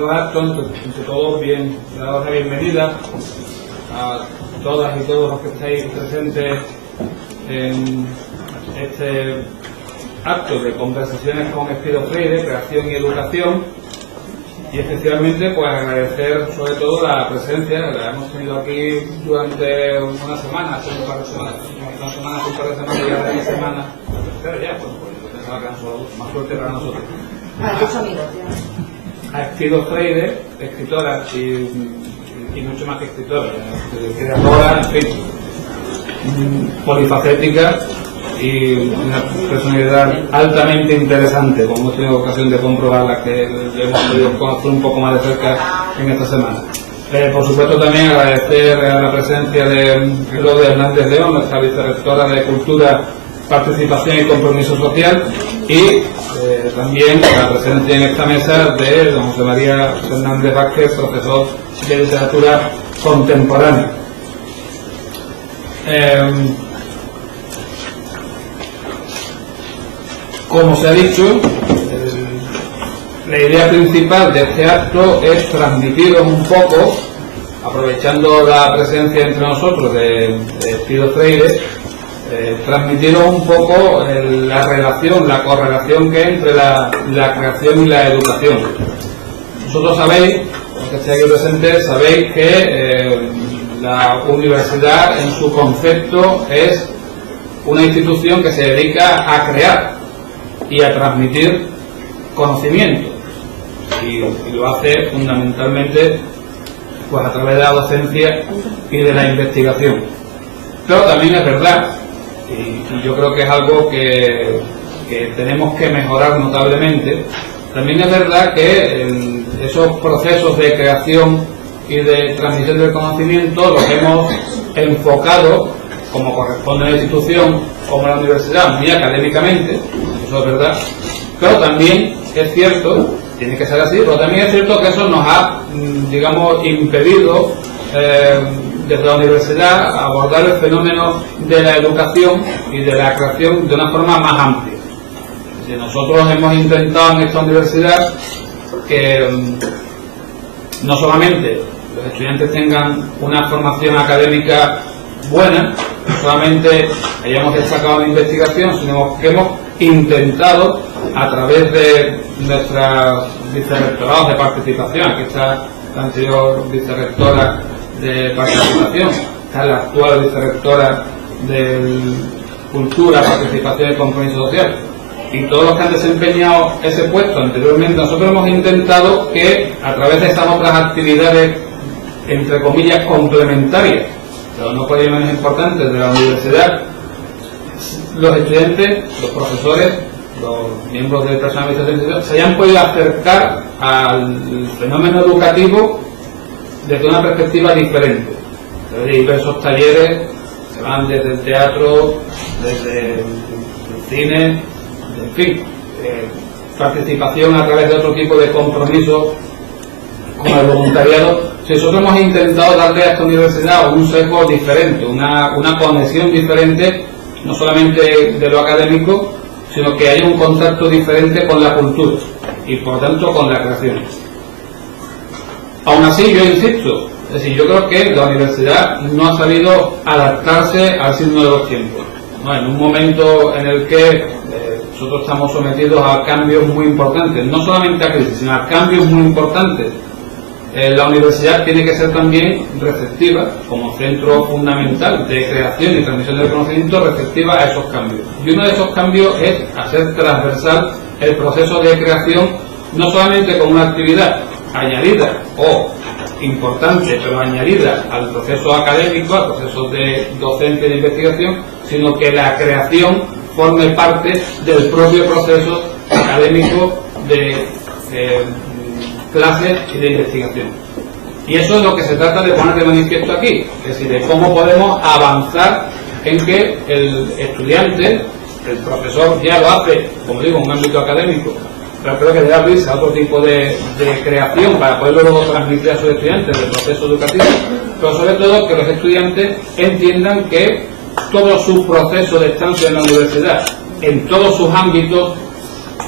los actos, entre todos, bien, daros la bienvenida a todas y todos los que estáis presentes en este acto de conversaciones con Espido Freire, creación y educación, y especialmente pues agradecer sobre todo la presencia. La hemos tenido aquí durante una semana, hace un par de semanas, ya de una semana, pero ya, pues pensaba que eran solo más suerte para nosotros. A Espido Freire, escritora y mucho más que escritora, creadora, en fin, polifacética y una personalidad altamente interesante, como hemos tenido ocasión de comprobar, la que hemos podido conocer un poco más de cerca en esta semana. Por supuesto también agradecer a la presencia de Lourdes Hernández León, nuestra vicerrectora de Cultura, Participación y Compromiso Social, y también la presencia en esta mesa de don José María Fernández Vázquez, profesor de Literatura Contemporánea. Como se ha dicho, la idea principal de este acto es transmitiros un poco, aprovechando la presencia entre nosotros de Espido Freire, transmitiros un poco la relación, la correlación que hay entre la creación y la educación. Vosotros sabéis, los que estáis aquí presentes, sabéis que la universidad en su concepto es una institución que se dedica a crear y a transmitir conocimiento, y lo hace fundamentalmente pues a través de la docencia y de la investigación. Pero también es verdad, y yo creo que es algo que tenemos que mejorar notablemente, también es verdad que esos procesos de creación y de transmisión del conocimiento los hemos enfocado, como corresponde a la institución, como a la universidad, muy académicamente. Eso es verdad, pero también es cierto, tiene que ser así, pero también es cierto que eso nos ha, digamos, impedido desde la universidad abordar el fenómeno de la educación y de la creación de una forma más amplia. Nosotros hemos intentado en esta universidad que no solamente los estudiantes tengan una formación académica buena, no solamente hayamos destacado en investigación, sino que hemos intentado, a través de nuestras vicerrectorados de participación, aquí está la anterior vicerrectora de participación, está la actual vicerrectora de Cultura, Participación y Compromiso Social, y todos los que han desempeñado ese puesto anteriormente, nosotros hemos intentado que, a través de estas otras actividades, entre comillas, complementarias, pero no por ello menos importantes, de la universidad, los estudiantes, los profesores, los miembros del personal de administración se hayan podido acercar al fenómeno educativo desde una perspectiva diferente. Hay diversos talleres que van desde el teatro, desde el cine, en fin, participación a través de otro tipo de compromisos como el voluntariado. Nosotros hemos intentado darle a esta universidad un sesgo diferente, una conexión diferente, no solamente de lo académico, sino que haya un contacto diferente con la cultura y por tanto con la creación. Aún así, yo insisto, es decir, yo creo que la universidad no ha sabido adaptarse al signo de los tiempos, ¿no? En un momento en el que nosotros estamos sometidos a cambios muy importantes, no solamente a crisis, sino a cambios muy importantes. La universidad tiene que ser también receptiva, como centro fundamental de creación y transmisión del conocimiento, receptiva a esos cambios. Y uno de esos cambios es hacer transversal el proceso de creación, no solamente como una actividad añadida o importante, pero añadida al proceso académico, al proceso de docencia y de investigación, sino que la creación forme parte del propio proceso académico de clases y de investigación. Y eso es lo que se trata de poner de manifiesto aquí, es decir, de cómo podemos avanzar en que el estudiante, el profesor ya lo hace, como digo, en un ámbito académico, pero creo que debe abrirse a otro tipo de creación para poderlo luego transmitir a sus estudiantes del proceso educativo, pero sobre todo que los estudiantes entiendan que todo su proceso de estancia en la universidad, en todos sus ámbitos,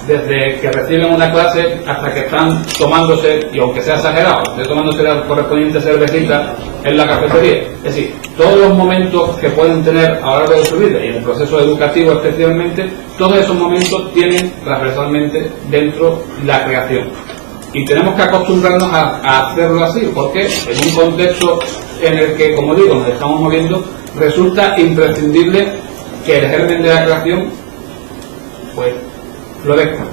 desde que reciben una clase hasta que están tomándose, y aunque sea exagerado, tomándose la correspondiente cervecita en la cafetería. Es decir, todos los momentos que pueden tener a lo largo de su vida, y en el proceso educativo especialmente, todos esos momentos tienen transversalmente dentro la creación. Y tenemos que acostumbrarnos a hacerlo así, porque en un contexto en el que, como digo, nos estamos moviendo, resulta imprescindible que el germen de la creación pues florezca,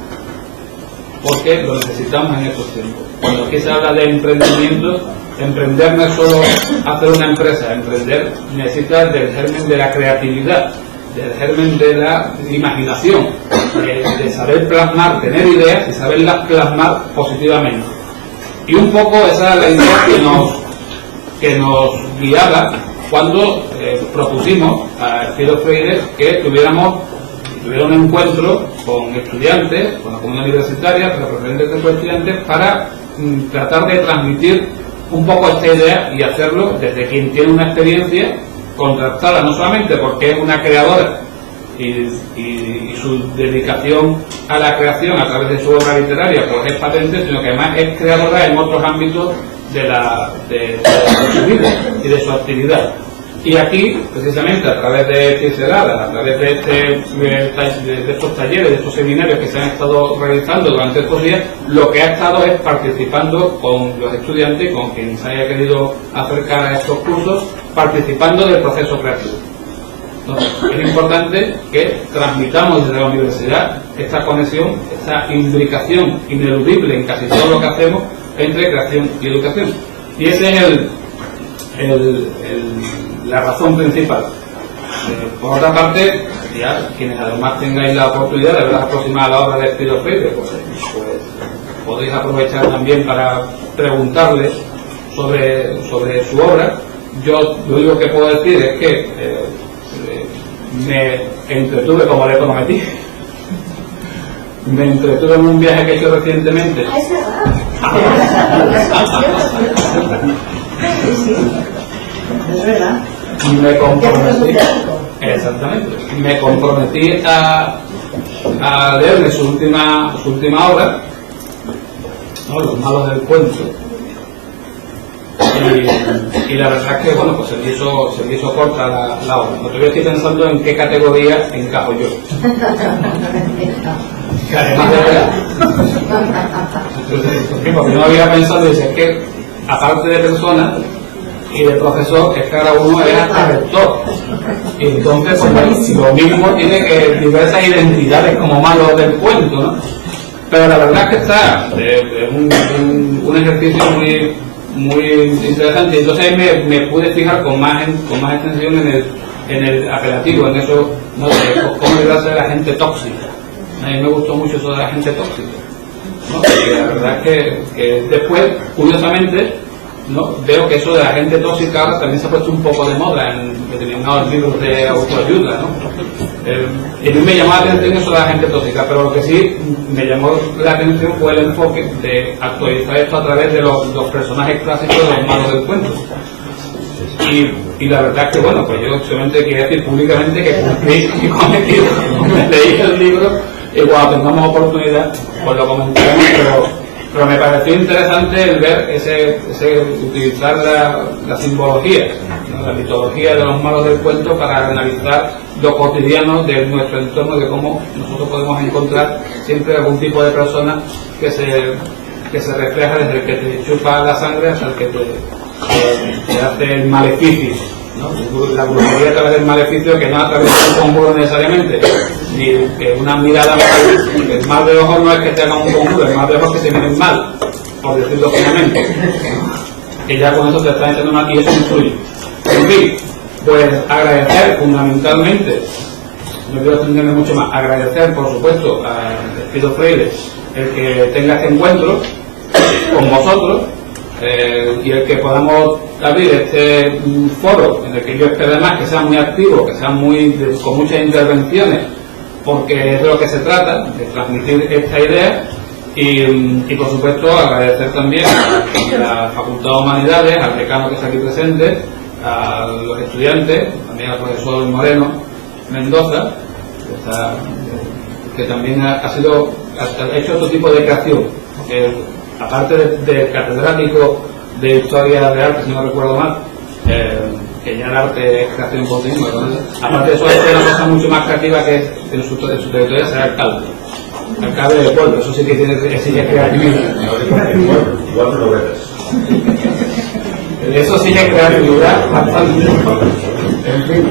porque lo necesitamos en estos tiempos. Cuando aquí se habla de emprendimiento, emprender no es solo hacer una empresa, emprender necesita del germen de la creatividad, del germen de la imaginación, de saber plasmar, tener ideas y saberlas plasmar positivamente. Y un poco esa es la idea que nos guiaba cuando propusimos a Fido Freire que tuviera un encuentro con estudiantes, con la comunidad universitaria, con los referentes de los estudiantes, para tratar de transmitir un poco esta idea y hacerlo desde quien tiene una experiencia contrastada, no solamente porque es una creadora y su dedicación a la creación a través de su obra literaria pues es patente, sino que además es creadora en otros ámbitos de su vida y de su actividad. Y aquí, precisamente, a través de Pincelada, a través de estos talleres, de estos seminarios que se han estado realizando durante estos días, lo que ha estado es participando con los estudiantes, con quien se haya querido acercar a estos cursos, participando del proceso creativo. Entonces, es importante que transmitamos desde la universidad esta conexión, esta imbricación ineludible en casi todo lo que hacemos entre creación y educación. Y ese es la razón principal. Por otra parte, ya quienes además tengáis la oportunidad de ver aproximada la obra de Fido Freire, pues podéis aprovechar también para preguntarles sobre su obra. Yo lo único que puedo decir es que me entretuve, como le prometí, me entretuve en un viaje que he hecho recientemente. Es verdad. Me comprometí, exactamente, me comprometí a leerle su última obra, ¿no? Los malos del cuento, y la verdad es que bueno, pues se me hizo corta la obra. Yo estoy pensando en qué categoría encajo yo, que además de verdad, porque yo no había pensado, y es que aparte de persona y de profesor, que cada uno es hasta rector, y entonces pues, lo mismo tiene que diversas identidades como malos del cuento, ¿no? Pero la verdad es que está un ejercicio muy interesante, y entonces me pude fijar con más extensión en el apelativo, en eso, ¿no? De cómo librarse de la gente tóxica. A mí me gustó mucho eso de la gente tóxica, ¿no? Y la verdad es que después, curiosamente, ¿no? Veo que eso de la gente tóxica ahora también se ha puesto un poco de moda en determinados libros de autoayuda, ¿no? Y a mí me llamó la atención eso de la gente tóxica, pero lo que sí me llamó la atención fue el enfoque de actualizar esto a través de los personajes clásicos de los malos del cuento. Y la verdad es que, bueno, pues yo solamente quería decir públicamente que cumplí mi cometido. Me leí el libro y cuando tengamos oportunidad pues lo comentaremos, pero me pareció interesante el ver ese utilizar la simbología, ¿no? La mitología de los malos del cuento para analizar lo cotidiano de nuestro entorno, de cómo nosotros podemos encontrar siempre algún tipo de persona que se refleja desde el que te chupa la sangre hasta el que te hace el maleficio, ¿no? La brujería a través del maleficio, que no a través de un conjuro necesariamente, ni que una mirada mal. El mal de ojos no es que te haga un conjuro, el mal de ojos es que se miren mal, por decirlo finamente, que ya con eso te está diciendo mal, y eso influye. En fin, pues agradecer fundamentalmente, no quiero extenderme mucho más, agradecer por supuesto a Fido Freire el que tenga este encuentro con vosotros, y el que podamos abrir este foro en el que yo espero además que sea muy activo, que sea con muchas intervenciones, porque es de lo que se trata, de transmitir esta idea. Y por supuesto agradecer también a la Facultad de Humanidades, al decano que está aquí presente, a los estudiantes, también al profesor Moreno Mendoza, que también ha sido hecho otro tipo de creación, porque aparte de catedrático de historia de arte, si no recuerdo mal, que ya el arte es creación continua, aparte de eso, es una cosa mucho más creativa que en su territorio será alcalde de pueblo, eso sí que tiene creatividad. Igual no lo ves. Eso sí que creatividad bastante. En fin.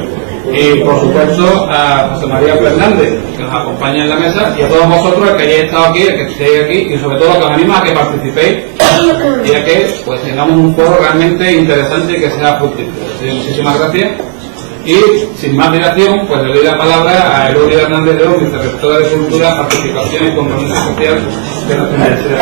Y por supuesto a José María Fernández, que nos acompaña en la mesa, y a todos vosotros, el que hayáis estado aquí, el que estéis aquí, y sobre todo que os animo a que participéis y a que pues tengamos un foro realmente interesante y que sea fructífero. Así que muchísimas gracias. Y sin más dilación, pues le doy la palabra a Elodia Hernández de Oro, vicerrectora de Cultura, Participación y Compromiso Social de nuestra universidad.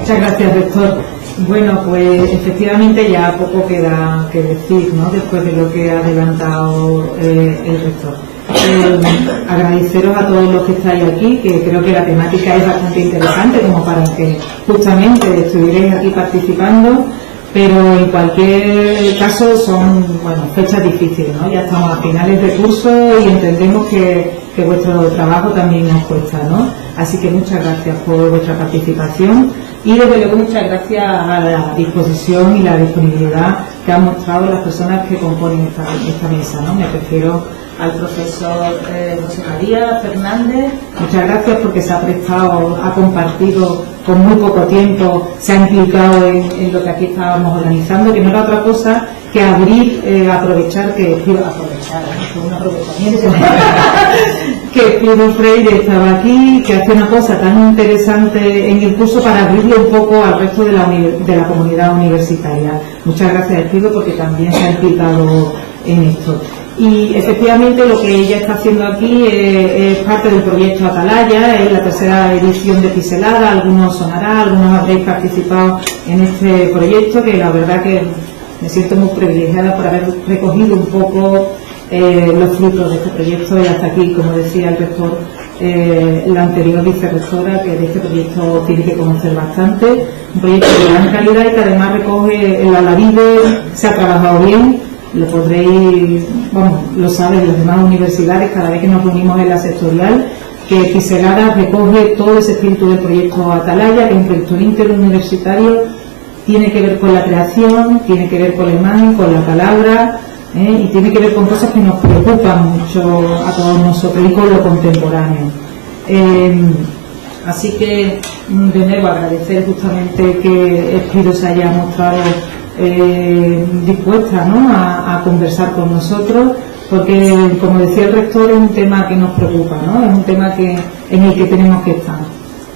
Muchas gracias, rector. Bueno, pues efectivamente ya poco queda que decir, ¿no?, después de lo que ha adelantado el rector. Agradeceros a todos los que estáis aquí, que creo que la temática es bastante interesante como para que justamente estuvierais aquí participando, pero en cualquier caso son, bueno, fechas difíciles, ¿no? Ya estamos a finales de curso y entendemos que vuestro trabajo también nos cuesta, ¿no? Así que muchas gracias por vuestra participación y desde luego muchas gracias a la disposición y la disponibilidad que han mostrado las personas que componen esta mesa, ¿no? Me refiero al profesor José María Fernández. Muchas gracias porque se ha prestado, ha compartido con muy poco tiempo, se ha implicado en lo que aquí estábamos organizando, que no era otra cosa que abrir, aprovechar que Espíritu Freire estaba aquí, que hace una cosa tan interesante en el curso para abrirlo un poco al resto de la comunidad universitaria. Muchas gracias, Espíritu, porque también se ha implicado en esto. Y efectivamente lo que ella está haciendo aquí es parte del proyecto Atalaya, es la tercera edición de Piselada, algunos sonará, algunos habréis participado en este proyecto, que la verdad que me siento muy privilegiada por haber recogido un poco los frutos de este proyecto, y hasta aquí, como decía el rector, la anterior vicerrectora, que de este proyecto tiene que conocer bastante, un proyecto de gran calidad y que además recoge el alarido, se ha trabajado bien. Lo podréis, bueno, lo saben las demás universidades cada vez que nos reunimos en la sectorial, que Piselada recoge todo ese espíritu del proyecto Atalaya, que es un proyecto interuniversitario, tiene que ver con la creación, tiene que ver con la imagen, con la palabra, y tiene que ver con cosas que nos preocupan mucho a todos nosotros y con lo contemporáneo. Así que de nuevo agradecer justamente que Espíritu se haya mostrado dispuesta, ¿no?, a conversar con nosotros, porque como decía el rector, es un tema que nos preocupa, ¿no?, es un tema en el que tenemos que estar.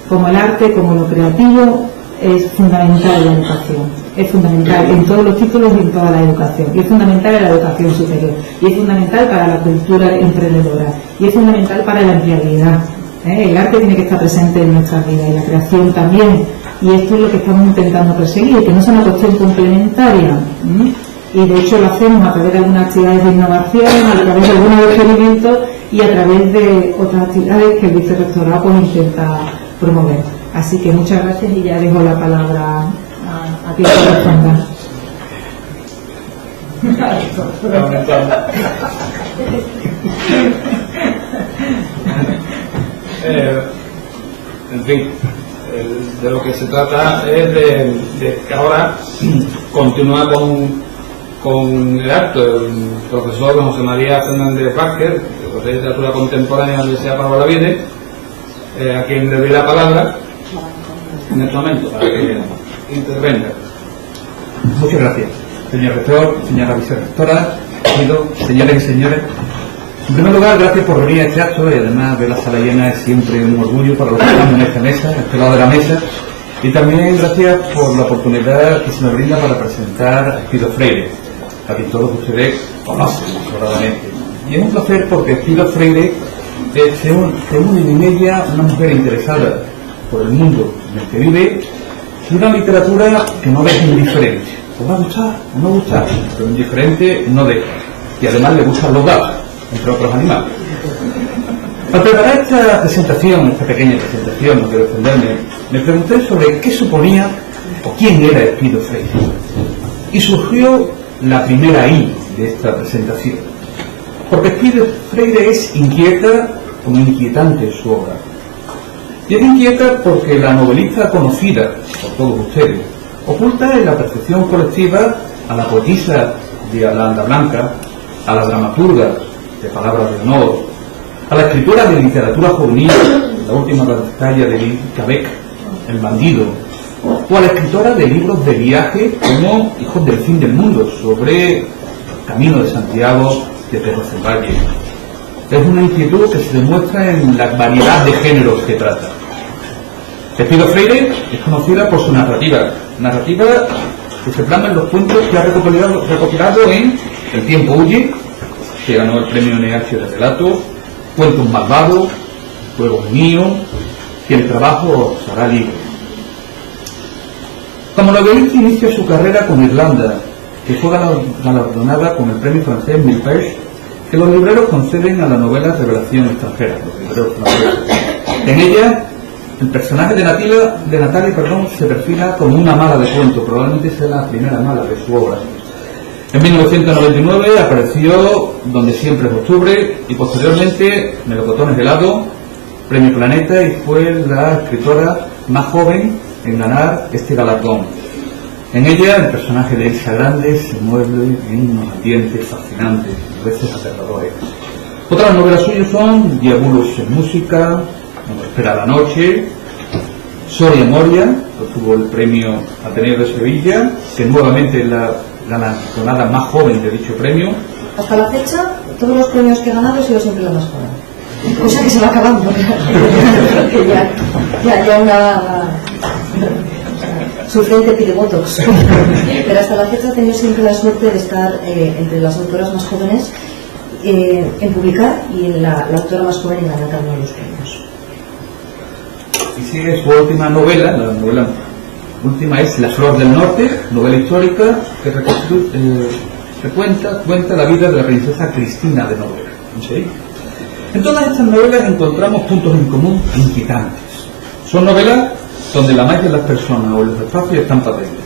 Como el arte, como lo creativo, es fundamental la educación, es fundamental en todos los títulos y en toda la educación, y es fundamental en la educación superior, y es fundamental para la cultura emprendedora, y es fundamental para la empleabilidad. El arte tiene que estar presente en nuestras vidas y la creación también. Y esto es lo que estamos intentando perseguir, que no sea una cuestión complementaria. Y de hecho lo hacemos a través de algunas actividades de innovación, a través de algunos experimentos y a través de otras actividades que el vicerrectorado pues intenta promover. Así que muchas gracias y ya dejo la palabra a quien corresponda. En fin, de lo que se trata es de que ahora continúa con el acto el profesor José María Fernández Vázquez, de literatura contemporánea de la Universidad Pablo Olavide, a quien le doy la palabra en este momento para que intervenga. Muchas gracias, señor rector, señora vicerrectora, señores y señores. En primer lugar, gracias por venir a este acto, y además ver la sala llena es siempre un orgullo para los que estamos en esta mesa, a este lado de la mesa, y también gracias por la oportunidad que se me brinda para presentar a Espíritu Freire, a quien todos ustedes conocen sobradamente. Y es un placer porque Espíritu Freire según en ella una mujer interesada por el mundo en el que vive, y una literatura que no deja indiferente. Os va a gustar o no gustar, pero indiferente no deja, y además le gustan los gatos, entre otros animales. Al preparar esta presentación, esta pequeña presentación, no quiero extenderme, me pregunté sobre qué suponía o quién era Espíritu Freire. Y surgió la primera I de esta presentación. Porque Espíritu Freire es inquieta como inquietante en su obra. Y es inquieta porque la novelista conocida por todos ustedes oculta en la percepción colectiva a la poetisa de Yolanda Blanca, a la dramaturga de Palabras de Honor, a la escritora de literatura juvenil, la última batalla de Quebec, El bandido, o a la escritora de libros de viaje como Hijos del fin del mundo, sobre Camino de Santiago de Pedro Valle. Es una inquietud que se demuestra en la variedad de géneros que trata. Espído Freire es conocida por su narrativa que se plasma en los cuentos que ha recopilado en El tiempo huye, que ganó el premio NH de relato, Cuentos malvados, Fuego mío, y El trabajo os hará libre. Como novelista inicia su carrera con Irlanda, que fue galardonada con el premio francés Milleperche, que los libreros conceden a la novela Revelación extranjera, los libreros franceses. En ella, el personaje de Natalia se perfila como una mala de cuento, probablemente sea la primera mala de su obra. En 1999 apareció Donde siempre es octubre y posteriormente Melocotones de helado, Premio Planeta, y fue la escritora más joven en ganar este galardón. En ella el personaje de Elsa Grande se mueve en unos ambientes fascinantes, a veces aterradores. Otras novelas suyas son Diabolos en música, No espera la noche, Soria Moria, que obtuvo el premio Ateneo de Sevilla, que nuevamente es la galardonada más joven de dicho premio. Hasta la fecha, todos los premios que he ganado he sido siempre la más joven. Cosa que se va acabando. ya una sufriente pide botox. Pero hasta la fecha he tenido siempre la suerte de estar entre las autoras más jóvenes en publicar y en la autora más joven en ganar también los premios. Y sigue su última novela, la novela última es La Flor del Norte, novela histórica que cuenta la vida de la princesa Cristina de Noruega. ¿Sí? En todas estas novelas encontramos puntos en común inquietantes. Son novelas donde la magia de las personas o los espacios están patentes.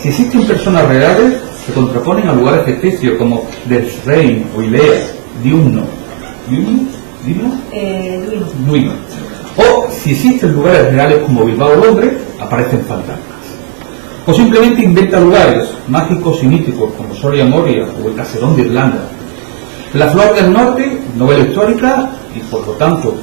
Si existen personas reales, se contraponen a lugares ficticios como Del Rey o Ilea, Diurno. Duino. O si existen lugares reales como Bilbao o Londres, aparecen fantasmas. O simplemente inventa lugares mágicos y míticos como Soria Moria o el Caserón de Irlanda. La Flor del Norte, novela histórica y por lo tanto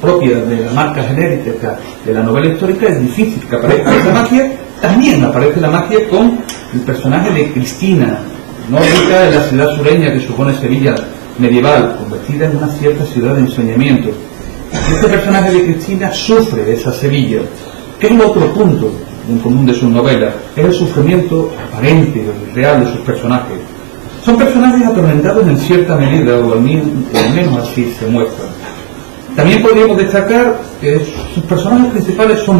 propia de la marca genérica de la novela histórica, es difícil que aparezca esa magia. También aparece la magia con el personaje de Cristina, nórdica en la ciudad sureña que supone Sevilla medieval, convertida en una cierta ciudad de ensoñamiento. Este personaje de Cristina sufre esa Sevilla, que es el otro punto en común de sus novelas, es el sufrimiento aparente o irreal de sus personajes. Son personajes atormentados en cierta medida, o al menos así se muestran. También podríamos destacar que sus personajes principales son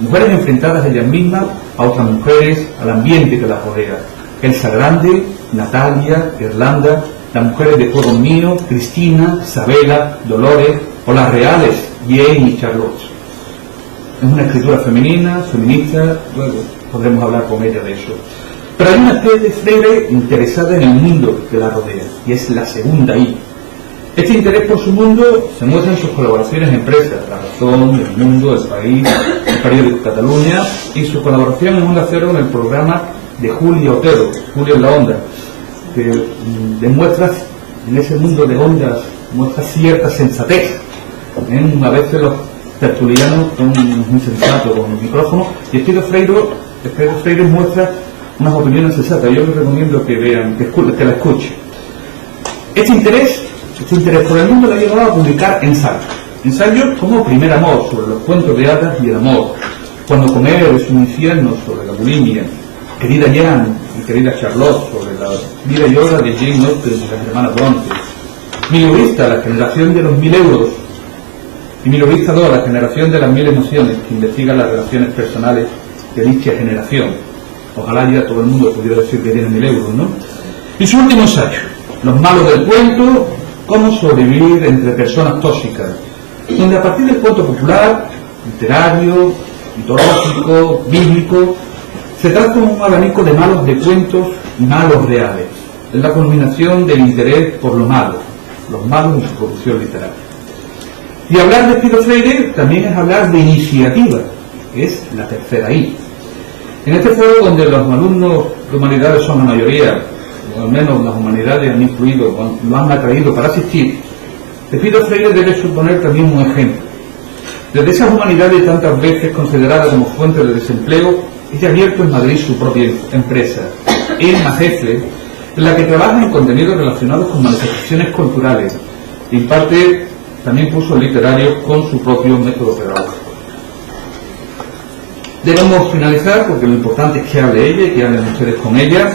mujeres enfrentadas a ellas mismas, a otras mujeres, al ambiente que las rodea. Elsa Grande, Natalia, Irlanda, las mujeres de Fuego mío, Cristina, Isabela, Dolores, o las reales, Jane y Charlotte. Es una escritura femenina, feminista, luego podremos hablar con ella de eso. Pero hay una especie de Freire interesada en el mundo que la rodea, y es la segunda I. Este interés por su mundo se muestra en sus colaboraciones en empresas, La Razón, El Mundo, El País, El Periódico Cataluña, y su colaboración en Onda Cero en el programa de Julio Otero, Julio en la Onda, que demuestra en ese mundo de ondas, muestra cierta sensatez. A veces los tertulianos son muy sensatos con el micrófono, y Espído Freire muestra unas opiniones sensatas. Yo les recomiendo que vean, que la escuchen. Este interés por el mundo le ha llevado a publicar ensayos como Primer Amor, sobre los cuentos de hadas y el amor, Cuando comer es un infierno, sobre la bulimia, Querida Jan y Querida Charlotte, sobre la vida y obra de Jane Austen y las hermanas Bronte, Milurista, la generación de los 1000 euros, y Milurista 2, la generación de las 1000 emociones, que investiga las relaciones personales de dicha generación. Ojalá ya todo el mundo pudiera decir que tiene 1000 euros, ¿no? Y su último ensayo, Los malos del cuento, cómo sobrevivir entre personas tóxicas, donde a partir del cuento popular, literario, mitológico, bíblico, se trata de un abanico de malos de cuentos y malos reales. Es la culminación del interés por lo malo, los malos en su producción literaria. Y hablar de Espíritu Freire también es hablar de iniciativa, que es la tercera I. En este foro, donde los alumnos de humanidades son la mayoría, o al menos las humanidades han influido, lo han atraído para asistir, Espíritu Freire debe suponer también un ejemplo. Desde esas humanidades tantas veces consideradas como fuente de desempleo, ella ha abierto en Madrid su propia empresa, El Majefle, en la que trabaja en contenidos relacionados con manifestaciones culturales, e imparte también cursos literarios con su propio método pedagógico. Debemos finalizar, porque lo importante es que hable ella y que hablen ustedes con ella,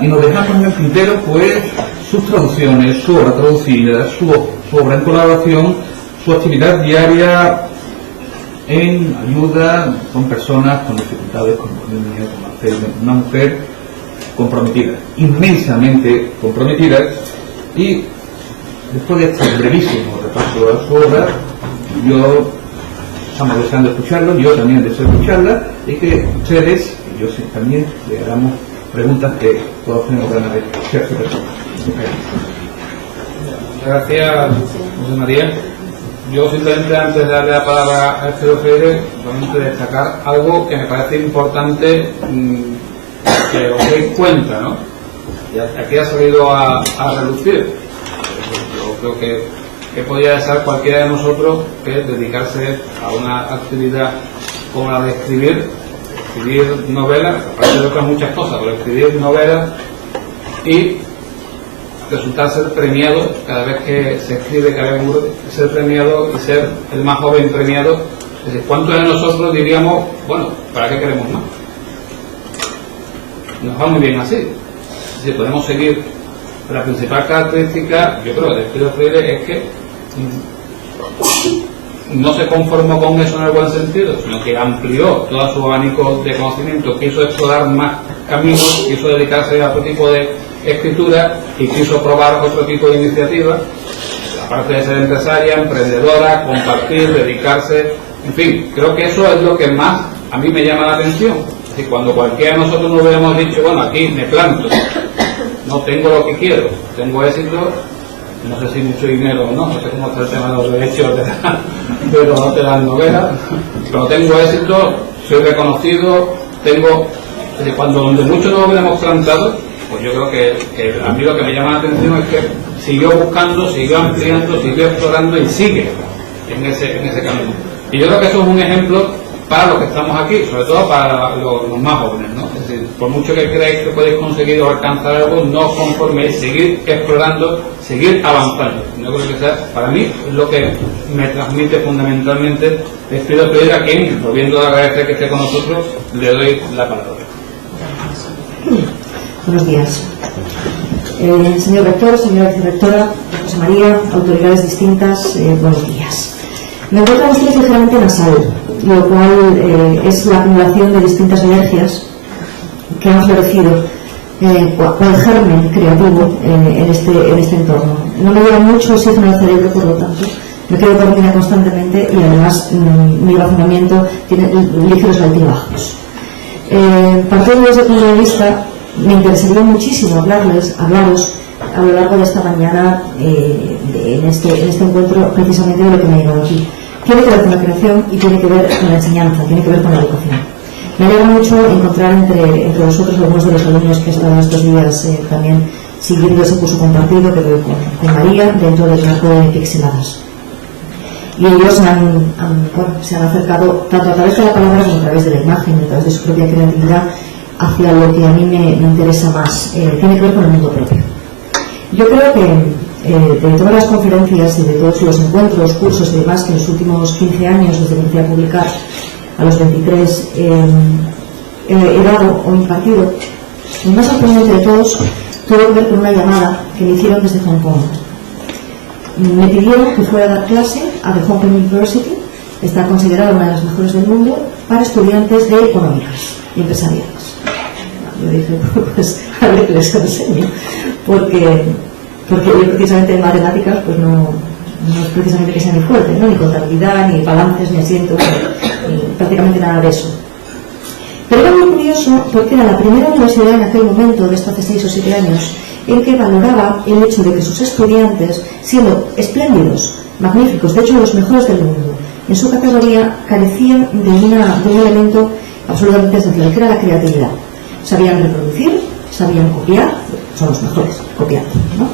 y nos dejamos en el tintero pues sus traducciones, su obra traducida, su obra en colaboración, su actividad diaria en ayuda con personas con dificultades, como niños, como Marcela, una mujer comprometida, inmensamente comprometida. Y después de este brevísimo repaso a su obra, estamos deseando escucharlo, yo también deseo escucharla, y que ustedes y yo también le hagamos preguntas que todos tenemos ganas de hacerse personas. Muchas gracias, José María. Yo simplemente, antes de darle la palabra a Espíritu Freire, solamente destacar algo que me parece importante que os deis cuenta, ¿no? Y aquí ha salido a relucir. Yo creo que podría desear cualquiera de nosotros, que es dedicarse a una actividad como la de escribir novelas, aparte de otras muchas cosas, pero escribir novelas y resultar ser premiado cada vez que se escribe, cada vez ser premiado y ser el más joven premiado. Es decir, ¿cuántos de nosotros diríamos, bueno, ¿para qué queremos más? Nos va muy bien así. Es decir, podemos seguir. La principal característica, yo creo, de Espíritu Freire es que no se conformó con eso en el buen sentido, sino que amplió todo su abanico de conocimiento, quiso explorar más caminos, quiso dedicarse a otro tipo de escritura y quiso probar otro tipo de iniciativas, aparte de ser empresaria, emprendedora, compartir, dedicarse, en fin, creo que eso es lo que más a mí me llama la atención. Es decir, cuando cualquiera de nosotros nos hubiéramos dicho, bueno, aquí me planto, no tengo lo que quiero, tengo éxito, no sé si mucho dinero o no sé cómo está el tema de los derechos de las novelas, pero tengo éxito, soy reconocido, cuando donde muchos nos hubiéramos plantado, pues yo creo que a mí lo que me llama la atención es que siguió buscando, siguió ampliando, siguió explorando y sigue en ese camino. Y yo creo que eso es un ejemplo para los que estamos aquí, sobre todo para los más jóvenes, ¿no? Es decir, por mucho que creáis que podéis conseguir o alcanzar algo, no os conforméis, seguir explorando, seguir avanzando. Yo creo que para mí es lo que me transmite fundamentalmente Espíritu Freire, a quien, volviendo a agradecer que esté con nosotros, le doy la palabra. Buenos días. Señor rector, señora vicerrectora, José María, autoridades distintas, buenos días. Me encuentro con ustedes ligeramente nasal, lo cual es la acumulación de distintas alergias que han florecido cual germen creativo en este entorno. No me lleva mucho oxígeno al cerebro, por lo tanto, me quedo dormida constantemente y además mi razonamiento tiene ligeros altibajos. Partiendo desde ese punto de vista, me interesaría muchísimo hablaros a lo largo de esta mañana en este encuentro, precisamente de lo que me ha llevado aquí. Tiene que ver con la creación y tiene que ver con la enseñanza, tiene que ver con la educación. Me alegra mucho encontrar entre vosotros algunos de los alumnos que he estado estos días también siguiendo ese curso compartido que doy con María dentro del marco de Pixeladas. Y ellos se han acercado tanto a través de la palabra como a través de la imagen, a través de su propia creatividad, hacia lo que a mí me interesa más. Tiene que ver con el mundo propio. Yo creo que de todas las conferencias y de todos los encuentros, cursos y demás que en los últimos 15 años, desde que empecé a publicar a los 23, he dado o impartido, el más sorprendente de todos tuvo que ver con una llamada que me hicieron desde Hong Kong. Me pidieron que fuera a dar clase a The Hong Kong University, está considerada una de las mejores del mundo, para estudiantes de económicas y empresariales. Yo dije, pues a ver qué les enseño, porque yo precisamente en matemáticas pues no es precisamente que sea mi fuerte, ¿no? Ni contabilidad, ni balances, ni asientos, ni prácticamente nada de eso. Pero era muy curioso porque era la primera universidad en aquel momento, de esto hace 6 o 7 años, en que valoraba el hecho de que sus estudiantes, siendo espléndidos, magníficos, de hecho los mejores del mundo, en su categoría, carecían de un elemento absolutamente esencial, que era la creatividad. Sabían reproducir, sabían copiar, son los mejores copiando, ¿no?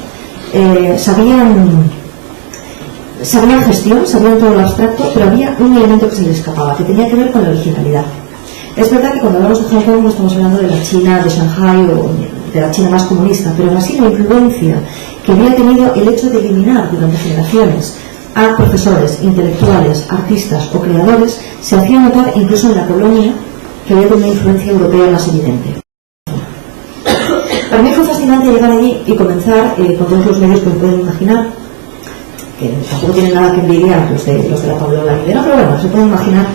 Sabían gestión, sabían todo lo abstracto, pero había un elemento que se les escapaba, que tenía que ver con la originalidad. Es verdad que cuando hablamos de Hong Kong no estamos hablando de la China de Shanghai o de la China más comunista, pero aún así la influencia que había tenido el hecho de eliminar durante generaciones a profesores, intelectuales, artistas o creadores se hacía notar incluso en la colonia, que había una influencia europea más evidente. Para mí fue fascinante llegar allí y comenzar con todos los medios que me pueden imaginar, que tampoco tienen nada que envidiar los de la Pablola Ibero, pero bueno, se pueden imaginar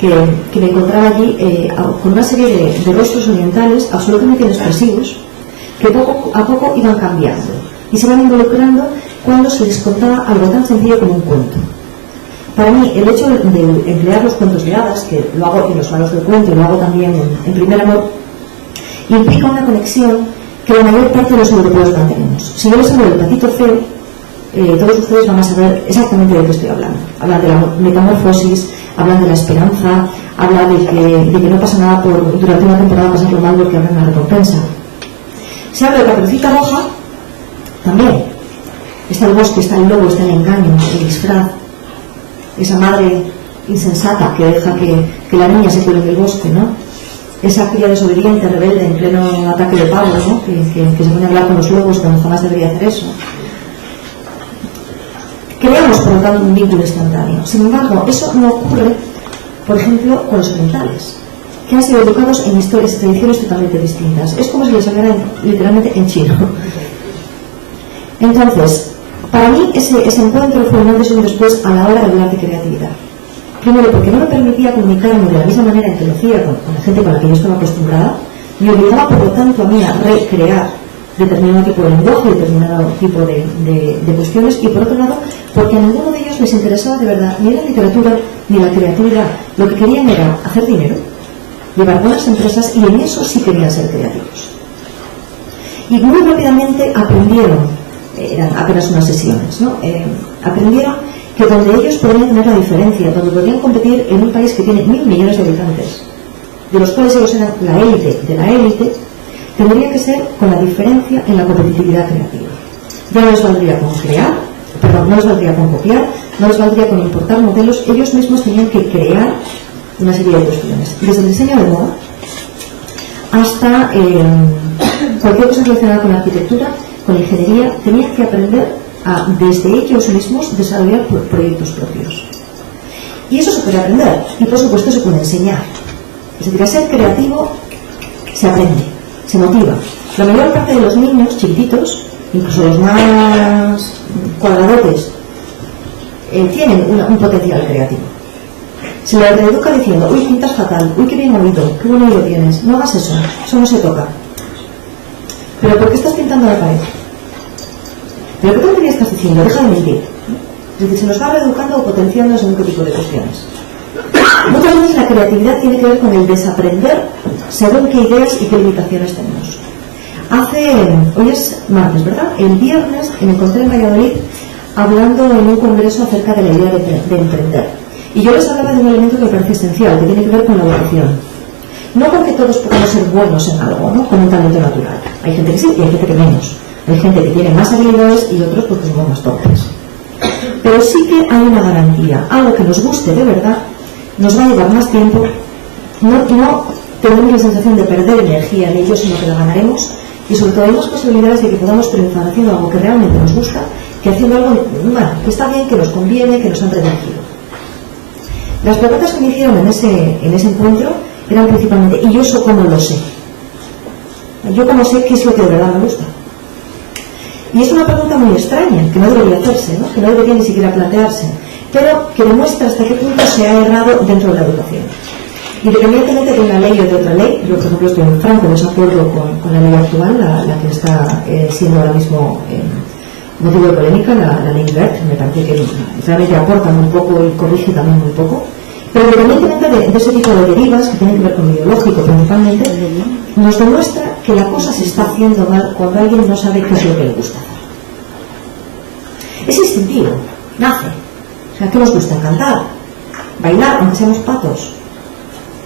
que me encontraba allí con una serie de rostros orientales absolutamente inexpresivos, que poco a poco iban cambiando y se van involucrando cuando se les contaba algo tan sencillo como un cuento. Para mí, el hecho de emplear los cuentos de hadas, que lo hago en los malos del cuento y lo hago también en Primer Amor, implica una conexión que la mayor parte de los europeos mantenemos. Si yo les hablo del patito feo, todos ustedes van a saber exactamente de qué estoy hablando. Hablan de la metamorfosis, hablan de la esperanza, hablan de que no pasa nada por durante una temporada pasarlo mal porque habrá una recompensa. Se habla de Caperucita Roja, también. Está el bosque, está el lobo, está el engaño, el disfraz. Esa madre insensata que deja que la niña se cuele en el bosque, ¿no? Esa cría desobediente, rebelde, en pleno ataque de pavos, ¿no? Que se pone a hablar con los lobos cuando jamás debería hacer eso. Creamos, por lo tanto, un vínculo instantáneo. Sin embargo, eso no ocurre, por ejemplo, con los orientales, que han sido educados en historias y tradiciones totalmente distintas. Es como si les hablara literalmente en chino. Entonces, para mí ese encuentro fue un antes y un después a la hora de hablar de creatividad. Primero, porque no me permitía comunicarme de la misma manera en que lo hacía con la gente con la que yo estaba acostumbrada, me obligaba, por lo tanto, a mí a recrear determinado tipo de lenguaje, determinado tipo de cuestiones, y por otro lado, porque a ninguno de ellos les interesaba de verdad ni la literatura ni la creatividad. Lo que querían era hacer dinero, llevar buenas empresas, y en eso sí querían ser creativos. Y muy rápidamente aprendieron, eran apenas unas sesiones, ¿no? Aprendieron que donde ellos podrían tener la diferencia, donde podrían competir en un país que tiene 1.000 millones de habitantes, de los cuales ellos eran la élite de la élite, tendría que ser con la diferencia en la competitividad creativa. Ya no les valdría con crear, no les valdría con copiar, no les valdría con importar modelos, ellos mismos tenían que crear una serie de cuestiones, desde el diseño de moda hasta cualquier cosa relacionada con la arquitectura, con la ingeniería. Tenían que aprender a, desde ellos mismos, desarrollar proyectos propios. Y eso se puede aprender, y por supuesto se puede enseñar. Es decir, a ser creativo se aprende, se motiva. La mayor parte de los niños chiquititos, incluso los más cuadradotes, tienen un potencial creativo. Se les reeduca diciendo: uy, pintas fatal, uy, qué bien oído, qué buen oído tienes, no hagas eso no se toca. ¿Pero por qué estás pintando la pared? ¿Pero qué tontería estás diciendo? Deja de mentir. Es decir, se nos va reeducando o potenciando según qué tipo de cuestiones. Muchas veces la creatividad tiene que ver con el desaprender según qué ideas y qué limitaciones tenemos. Hoy es martes, ¿verdad? El viernes me encontré en Valladolid hablando en un congreso acerca de la idea de emprender. Y yo les hablaba de un elemento que me parece esencial, que tiene que ver con la vocación. No porque todos podamos ser buenos en algo, ¿no? Con un talento natural. Hay gente que sí y hay gente que menos. Hay gente que tiene más habilidades y otros porque somos más torpes. Pero sí que hay una garantía. Algo que nos guste de verdad nos va a llevar más tiempo. No tendremos la sensación de perder energía en ello, sino que la ganaremos. Y sobre todo hay más posibilidades de que podamos triunfar haciendo algo que realmente nos gusta que haciendo algo, bueno, que está bien, que nos conviene, que nos ha entretenido. Las preguntas que me hicieron en ese encuentro eran principalmente: ¿y yo eso cómo lo sé? ¿Yo cómo sé qué es lo que de verdad me gusta? Y es una pregunta muy extraña, que no debería hacerse, ¿no? Que no debería ni siquiera plantearse, pero que demuestra hasta qué punto se ha errado dentro de la educación. Independientemente de una ley o de otra ley, yo por ejemplo estoy en franco desacuerdo con la ley actual, la que está siendo ahora mismo motivo de polémica, la ley Wert. Me parece que realmente aporta muy poco y corrige también muy poco. Pero independientemente de ese tipo de derivas que tienen que ver con lo ideológico principalmente, nos demuestra que la cosa se está haciendo mal cuando alguien no sabe qué es lo que le gusta hacer. Es instintivo, nace. O sea, ¿qué nos gusta? Cantar, bailar, aunque seamos patos.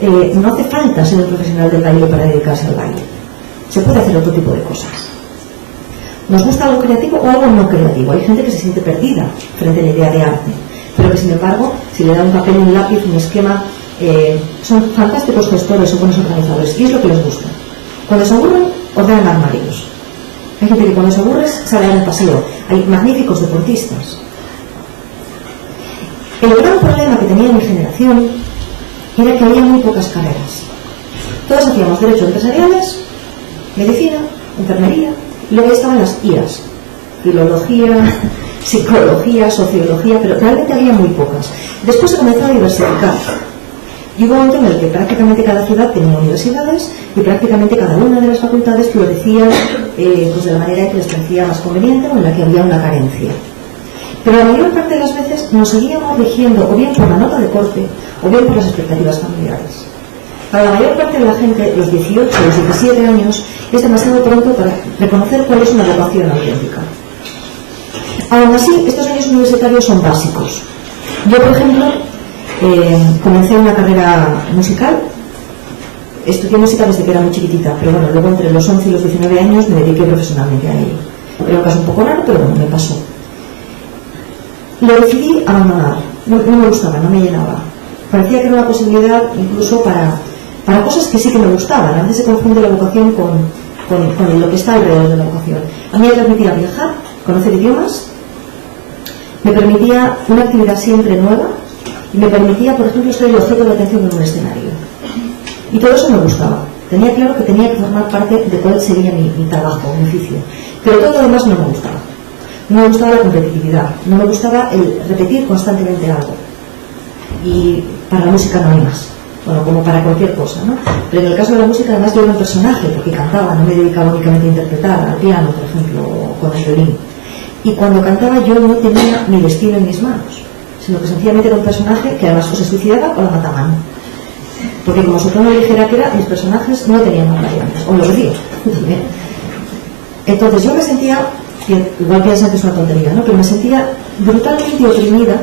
No hace falta ser un profesional del baile para dedicarse al baile. Se puede hacer otro tipo de cosas. Nos gusta algo creativo o algo no creativo. Hay gente que se siente perdida frente a la idea de arte, pero que sin embargo, si le da un papel, un lápiz, un esquema, son fantásticos gestores o buenos organizadores. ¿Qué es lo que les gusta? Cuando se aburren, ordenan armarios. Hay gente que cuando se aburre sale a dar un paseo. Hay magníficos deportistas. El gran problema que tenía mi generación era que había muy pocas carreras. Todos hacíamos derechos empresariales, medicina, enfermería, y luego estaban las IAS, filología, psicología, sociología, pero realmente había muy pocas. Después se comenzó a diversificar. Y hubo un momento en el que prácticamente cada ciudad tenía universidades y prácticamente cada una de las facultades florecía pues de la manera que les parecía más conveniente o en la que había una carencia. Pero la mayor parte de las veces nos seguíamos rigiendo o bien por la nota de corte o bien por las expectativas familiares. Para la mayor parte de la gente, los 18 o los 17 años es demasiado pronto para reconocer cuál es una vocación auténtica. Aún así, estos años universitarios son básicos. Yo, por ejemplo, comencé una carrera musical. Estudié música desde que era muy chiquitita, pero bueno, luego entre los 11 y los 19 años me dediqué profesionalmente a ello. Era un caso un poco raro, pero bueno, me pasó. Lo decidí abandonar. No me gustaba, no me llenaba. Parecía que era una posibilidad incluso para cosas que sí que me gustaban. A veces se confunde la vocación con lo que está alrededor de la vocación. A mí me permitía viajar, conocer idiomas, me permitía una actividad siempre nueva y me permitía, por ejemplo, ser el objeto de atención en un escenario. Y todo eso me gustaba. Tenía claro que tenía que formar parte de cuál sería mi trabajo, mi oficio. Pero todo lo demás no me gustaba. No me gustaba la competitividad, no me gustaba el repetir constantemente algo. Y para la música no hay más. Bueno, como para cualquier cosa, ¿no? Pero en el caso de la música además yo era un personaje, porque cantaba, no me dedicaba únicamente a interpretar, al piano, por ejemplo, o con el violín. Y cuando cantaba yo no tenía mi destino en mis manos, sino que sencillamente era un personaje que además o se suicidaba o la mataban. Porque como soprano ligera que era, mis personajes no tenían más variantes, o lo decía también. Entonces yo me sentía, igual piensan que es una tontería, ¿no? Pero me sentía brutalmente oprimida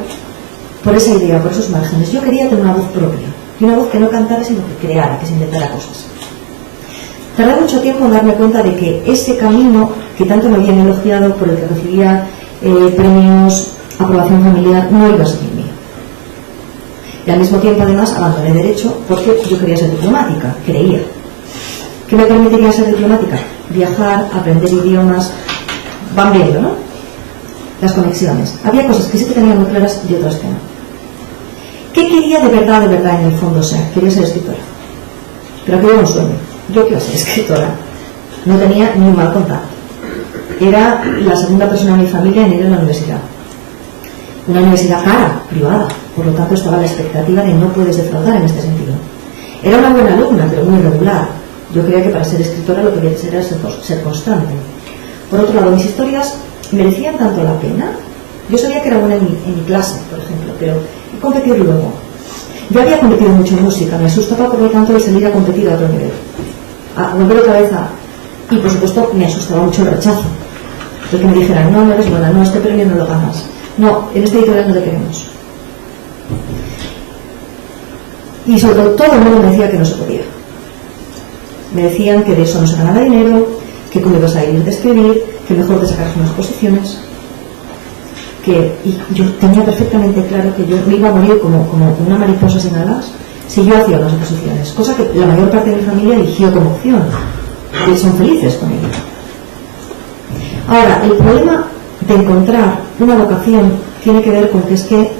por esa idea, por esos márgenes. Yo quería tener una voz propia, y una voz que no cantara sino que creara, que se inventara cosas. Tardé mucho tiempo en darme cuenta de que ese camino que tanto me habían elogiado, por el que recibía premios, aprobación familiar, no iba a ser mío. Y al mismo tiempo además abandoné Derecho porque yo quería ser diplomática, creía. ¿Qué me permitiría ser diplomática? Viajar, aprender idiomas, van viendo, ¿no? Las conexiones. Había cosas que sí que tenía muy claras y otras que no. ¿Qué quería de verdad en el fondo ser? Quería ser escritora. Pero aquello era un sueño. Yo quiero ser escritora. No tenía ni un mal contacto. Era la segunda persona de mi familia en ir a la universidad. Una universidad cara, privada. Por lo tanto estaba la expectativa de no puedes defraudar en este sentido. Era una buena alumna, pero muy irregular. Yo creía que para ser escritora lo que quería ser era ser constante. Por otro lado, mis historias merecían tanto la pena. Yo sabía que era buena en mi clase, por ejemplo, pero competir luego. Yo había competido mucho en música, me asustaba por lo tanto de salir a competir a otro nivel. A volver otra vez y por supuesto me asustaba mucho el rechazo. El que me dijeran, no eres buena, no, este premio no lo ganas. No, en este editorial no te queremos. Y sobre todo el mundo me decía que no se podía. Me decían que de eso no se ganaba dinero, que cómo ibas a ir de escribir, que mejor te sacaras unas posiciones. Y yo tenía perfectamente claro que yo me iba a morir como una mariposa sin alas si yo hacía unas oposiciones, cosa que la mayor parte de mi familia eligió como opción y son felices con ello. Ahora, el problema de encontrar una vocación tiene que ver con que es que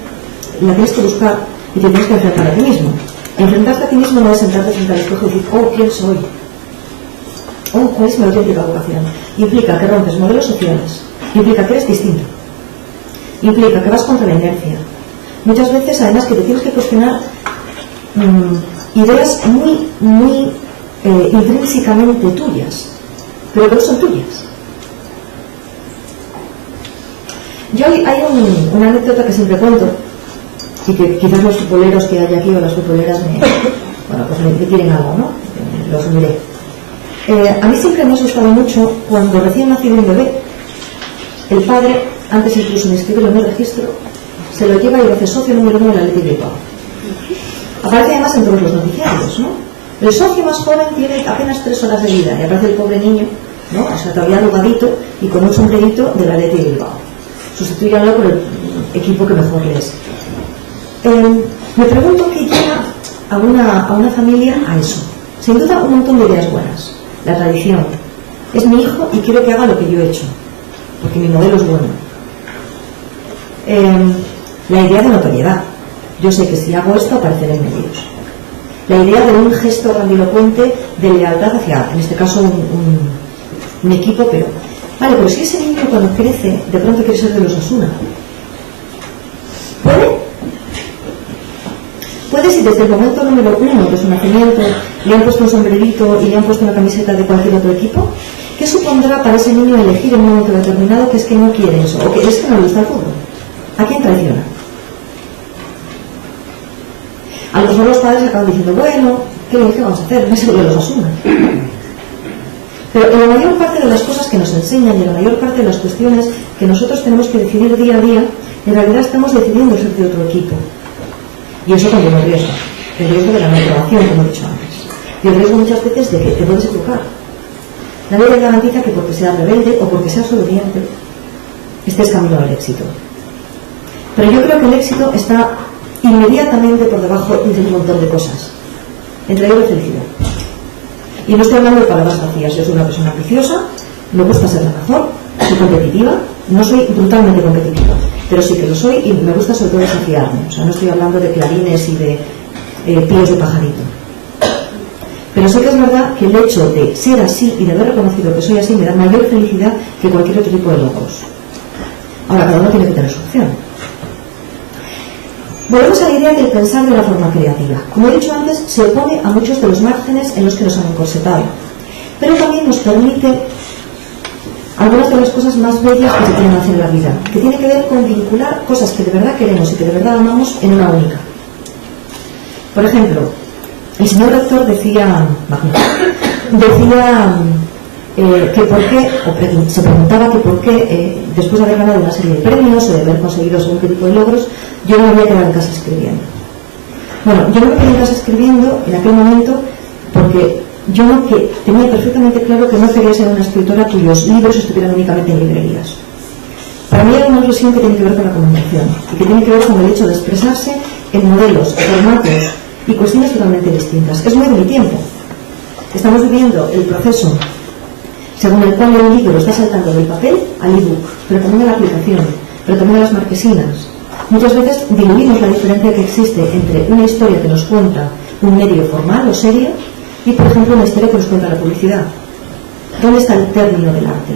la tienes que buscar y te tienes que enfrentar a ti mismo. Enfrentarte a ti mismo no es sentarte frente al espejo y decir, oh, ¿quién soy? Oh, ¿cuál es mi auténtica vocación? Implica que rompes modelos sociales, implica que eres distinto, implica que vas contra la inercia. Muchas veces, además, que te tienes que cuestionar ideas muy intrínsecamente tuyas, pero que no son tuyas. Yo hay una anécdota que siempre cuento y que quizás los futboleros que hay aquí o las futboleras me tiren algo, ¿no? Lo asumiré. A mí siempre me ha asustado mucho cuando recién nacido un bebé, el padre, antes incluso de inscribirlo en el registro, se lo lleva y lo hace socio número 1 de la Athletic Bilbao. Aparece además en todos los noticiarios, ¿no? El socio más joven tiene apenas 3 horas de vida y aparece el pobre niño, ¿no? O sea, todavía arrugadito y con un sombrerito de la Athletic Bilbao. Sustituyanlo por el equipo que mejor le es. Me pregunto qué lleva a una familia a eso. Sin duda un montón de ideas buenas. La tradición. Es mi hijo y quiero que haga lo que yo he hecho, porque mi modelo es bueno. La idea de notoriedad. Yo sé que si hago esto apareceré en medios. La idea de un gesto grandilocuente de lealtad hacia, en este caso, un equipo, pero... Vale, pero si ese niño cuando crece, de pronto quiere ser de los Osasuna. ¿Puede si desde el momento número 1 de su nacimiento le han puesto un sombrerito y le han puesto una camiseta de cualquier otro equipo? ¿Qué supondrá para ese niño elegir en un momento determinado que es que no quiere eso o que es que no le gusta el fútbol? ¿A quién traiciona? A lo mejor los padres acaban diciendo, bueno, ¿qué vamos a hacer? No es el de los Osasuna. Pero en la mayor parte de las cosas que nos enseñan y en la mayor parte de las cuestiones que nosotros tenemos que decidir día a día, en realidad estamos decidiendo ser de otro equipo. Y eso conlleva el riesgo de la no aprobación, como he dicho antes. Y el riesgo muchas veces de que te puedes equivocar. Nadie te garantiza que porque seas rebelde o porque seas obediente estés camino al éxito. Pero yo creo que el éxito está inmediatamente por debajo de un montón de cosas, entre ellos la felicidad. Y no estoy hablando de palabras vacías. Yo soy una persona ambiciosa, me gusta ser la mejor, soy competitiva, no soy brutalmente competitiva, pero sí que lo soy y me gusta sobre todo desafiarme. O sea, no estoy hablando de clarines y de píos de pajarito. Pero sí que es verdad que el hecho de ser así y de haber reconocido que soy así me da mayor felicidad que cualquier otro tipo de logros. Ahora, cada uno tiene que tener su opción. Volvemos a la idea del pensar de la forma creativa. Como he dicho antes, se opone a muchos de los márgenes en los que nos han encorsetado, pero también nos permite algunas de las cosas más bellas que se pueden hacer en la vida, que tiene que ver con vincular cosas que de verdad queremos y que de verdad amamos en una única. Por ejemplo, el señor rector decía que por qué, o se preguntaba que por qué, después de haber ganado una serie de premios o de haber conseguido según qué tipo de logros, yo no me había quedado en casa escribiendo. Bueno, yo no me quedé en casa escribiendo en aquel momento porque yo tenía perfectamente claro que no quería ser una escritora cuyos libros estuvieran únicamente en librerías. Para mí hay una reflexión que tiene que ver con la comunicación y que tiene que ver con el hecho de expresarse en modelos, formatos y cuestiones totalmente distintas. Es muy de mi tiempo. Estamos viviendo el proceso según el cual el libro está saltando del papel al ebook, pero también a la aplicación, pero también a las marquesinas. Muchas veces diluimos la diferencia que existe entre una historia que nos cuenta un medio formal o serio y, por ejemplo, una historia que nos cuenta la publicidad. ¿Dónde está el término del arte?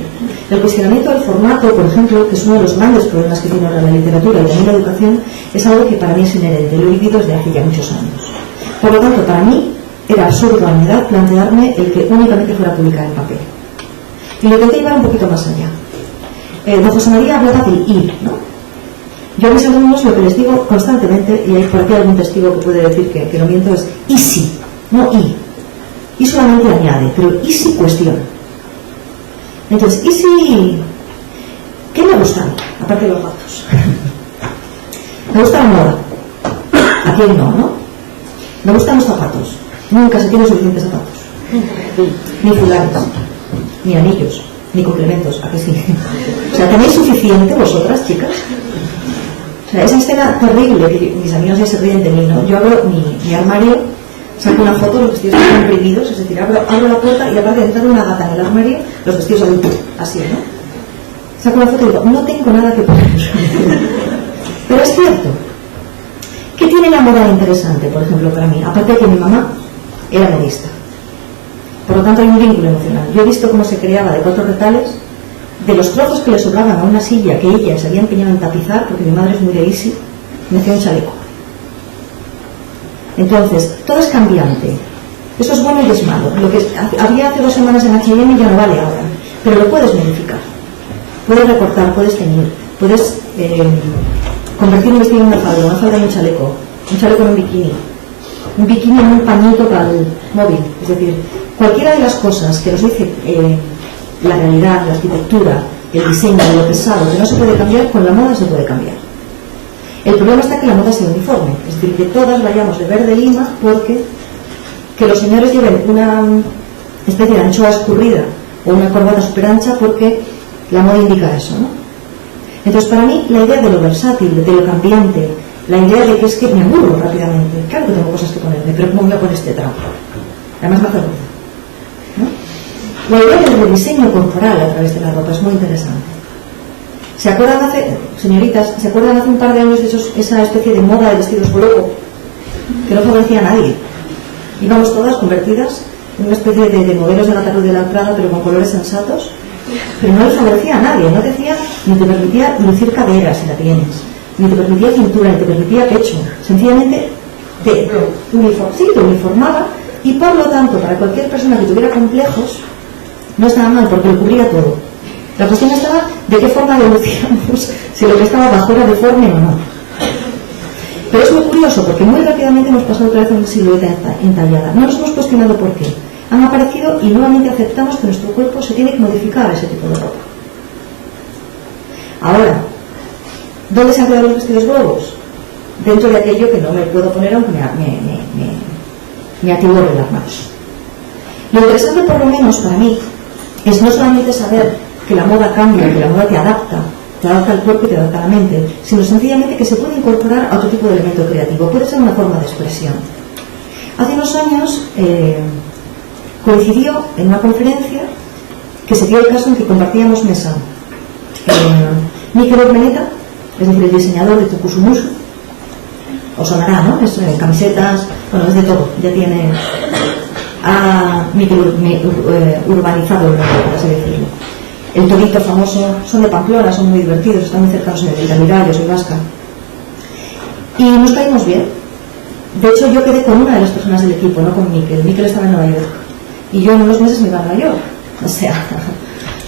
El cuestionamiento del formato, por ejemplo, que es uno de los grandes problemas que tiene ahora la literatura y también la educación, es algo que para mí es inherente, lo he vivido desde hace ya muchos años. Por lo tanto, para mí era absurdo a mi edad plantearme el que únicamente fuera publicada en papel. Y lo intenté llevar un poquito más allá. Don José María hablaba del I, ¿no? Yo a mis alumnos lo que les digo constantemente, y hay por aquí algún testigo que puede decir que no miento, es y sí, no y. Y solamente añade, pero y sí cuestiona. Entonces, y si... ¿Qué me gustan? Aparte de los gatos. Me gusta la moda. ¿A quién no, no? Me gustan los zapatos. Nunca se tienen suficientes zapatos. Ni fulares, ni anillos, ni complementos. ¿A qué sí? O sea, ¿tenéis suficiente vosotras, chicas? O sea, esa escena terrible, que mis amigos ya se ríen de mí, ¿no? Yo abro mi armario, saco una foto, los vestidos están prohibidos, es decir, abro la puerta y aparte de entrar una gata en el armario, los vestidos adultos, así, ¿no? Saco una foto y digo, no tengo nada que poner. Pero es cierto. ¿Qué tiene la moda interesante, por ejemplo, para mí? Aparte de que mi mamá era modista. Por lo tanto, hay un vínculo emocional. Yo he visto cómo se creaba de 4 retales, de los trozos que le sobraban a una silla que ella se había empeñado en tapizar, porque mi madre es muy de easy, me hacía un chaleco. Entonces, todo es cambiante. Eso es bueno y es malo. Lo que había hace 2 semanas en H&M ya no vale ahora, pero lo puedes modificar. Puedes recortar, puedes teñir, puedes convertir un vestido en una falda en un chaleco en un bikini en un pañito para el móvil. Es decir, cualquiera de las cosas que nos dice la realidad, la arquitectura, el diseño, lo pesado, que no se puede cambiar, con la moda se puede cambiar. El problema está que la moda sea uniforme, es decir, que todas vayamos de verde lima, porque que los señores lleven una especie de anchoa escurrida o una corbata súper ancha, porque la moda indica eso, ¿no? Entonces, para mí, la idea de lo versátil, de lo cambiante, la idea de que es que me aburro rápidamente, claro que tengo cosas que ponerme, pero ¿cómo voy a poner este trapo? Además me hace ruido, ¿no? La idea del rediseño corporal a través de la ropa es muy interesante. ¿Se acuerdan señoritas, se acuerdan hace un par de años de esa especie de moda de vestidos globo que no favorecía a nadie? Íbamos todas convertidas en una especie de modelos de la Tarde de la Prada, pero con colores sensatos, pero no le favorecía a nadie, no decía, ni te permitía lucir cadera si la tienes, ni te permitía cintura, ni te permitía pecho, sencillamente te uniformaba, y por lo tanto para cualquier persona que tuviera complejos no estaba mal porque lo cubría todo. La cuestión estaba de qué forma lo lucíamos, si lo que estaba abajo era deforme o no. Pero es muy curioso porque muy rápidamente hemos pasado otra vez a una silueta entallada. No nos hemos cuestionado por qué. Han aparecido y nuevamente aceptamos que nuestro cuerpo se tiene que modificar a ese tipo de ropa. Ahora, ¿dónde se han quedado los vestidos globos? Dentro de aquello que no me puedo poner aunque me atiborre las manos. Lo interesante, por lo menos para mí, es no solamente saber que la moda cambia, que la moda te adapta al cuerpo y te adapta a la mente, sino sencillamente que se puede incorporar a otro tipo de elemento creativo. Puede ser una forma de expresión. Hace unos años coincidió en una conferencia que se dio el caso en que compartíamos mesa Mikel Urmeneta, es decir, el diseñador de Tukusumusu. Os sonará, ¿no? Es camisetas, bueno, es de todo, ya tiene urbanizado, por así decirlo. El torito famoso, son de Pamplona, son muy divertidos, están muy cercanos en el Vitalidad, yo soy vasca. Y nos caímos bien. De hecho, yo quedé con una de las personas del equipo, no con Mikel. Mikel estaba en Nueva York. Y yo en unos meses me iba a Nueva York. O sea,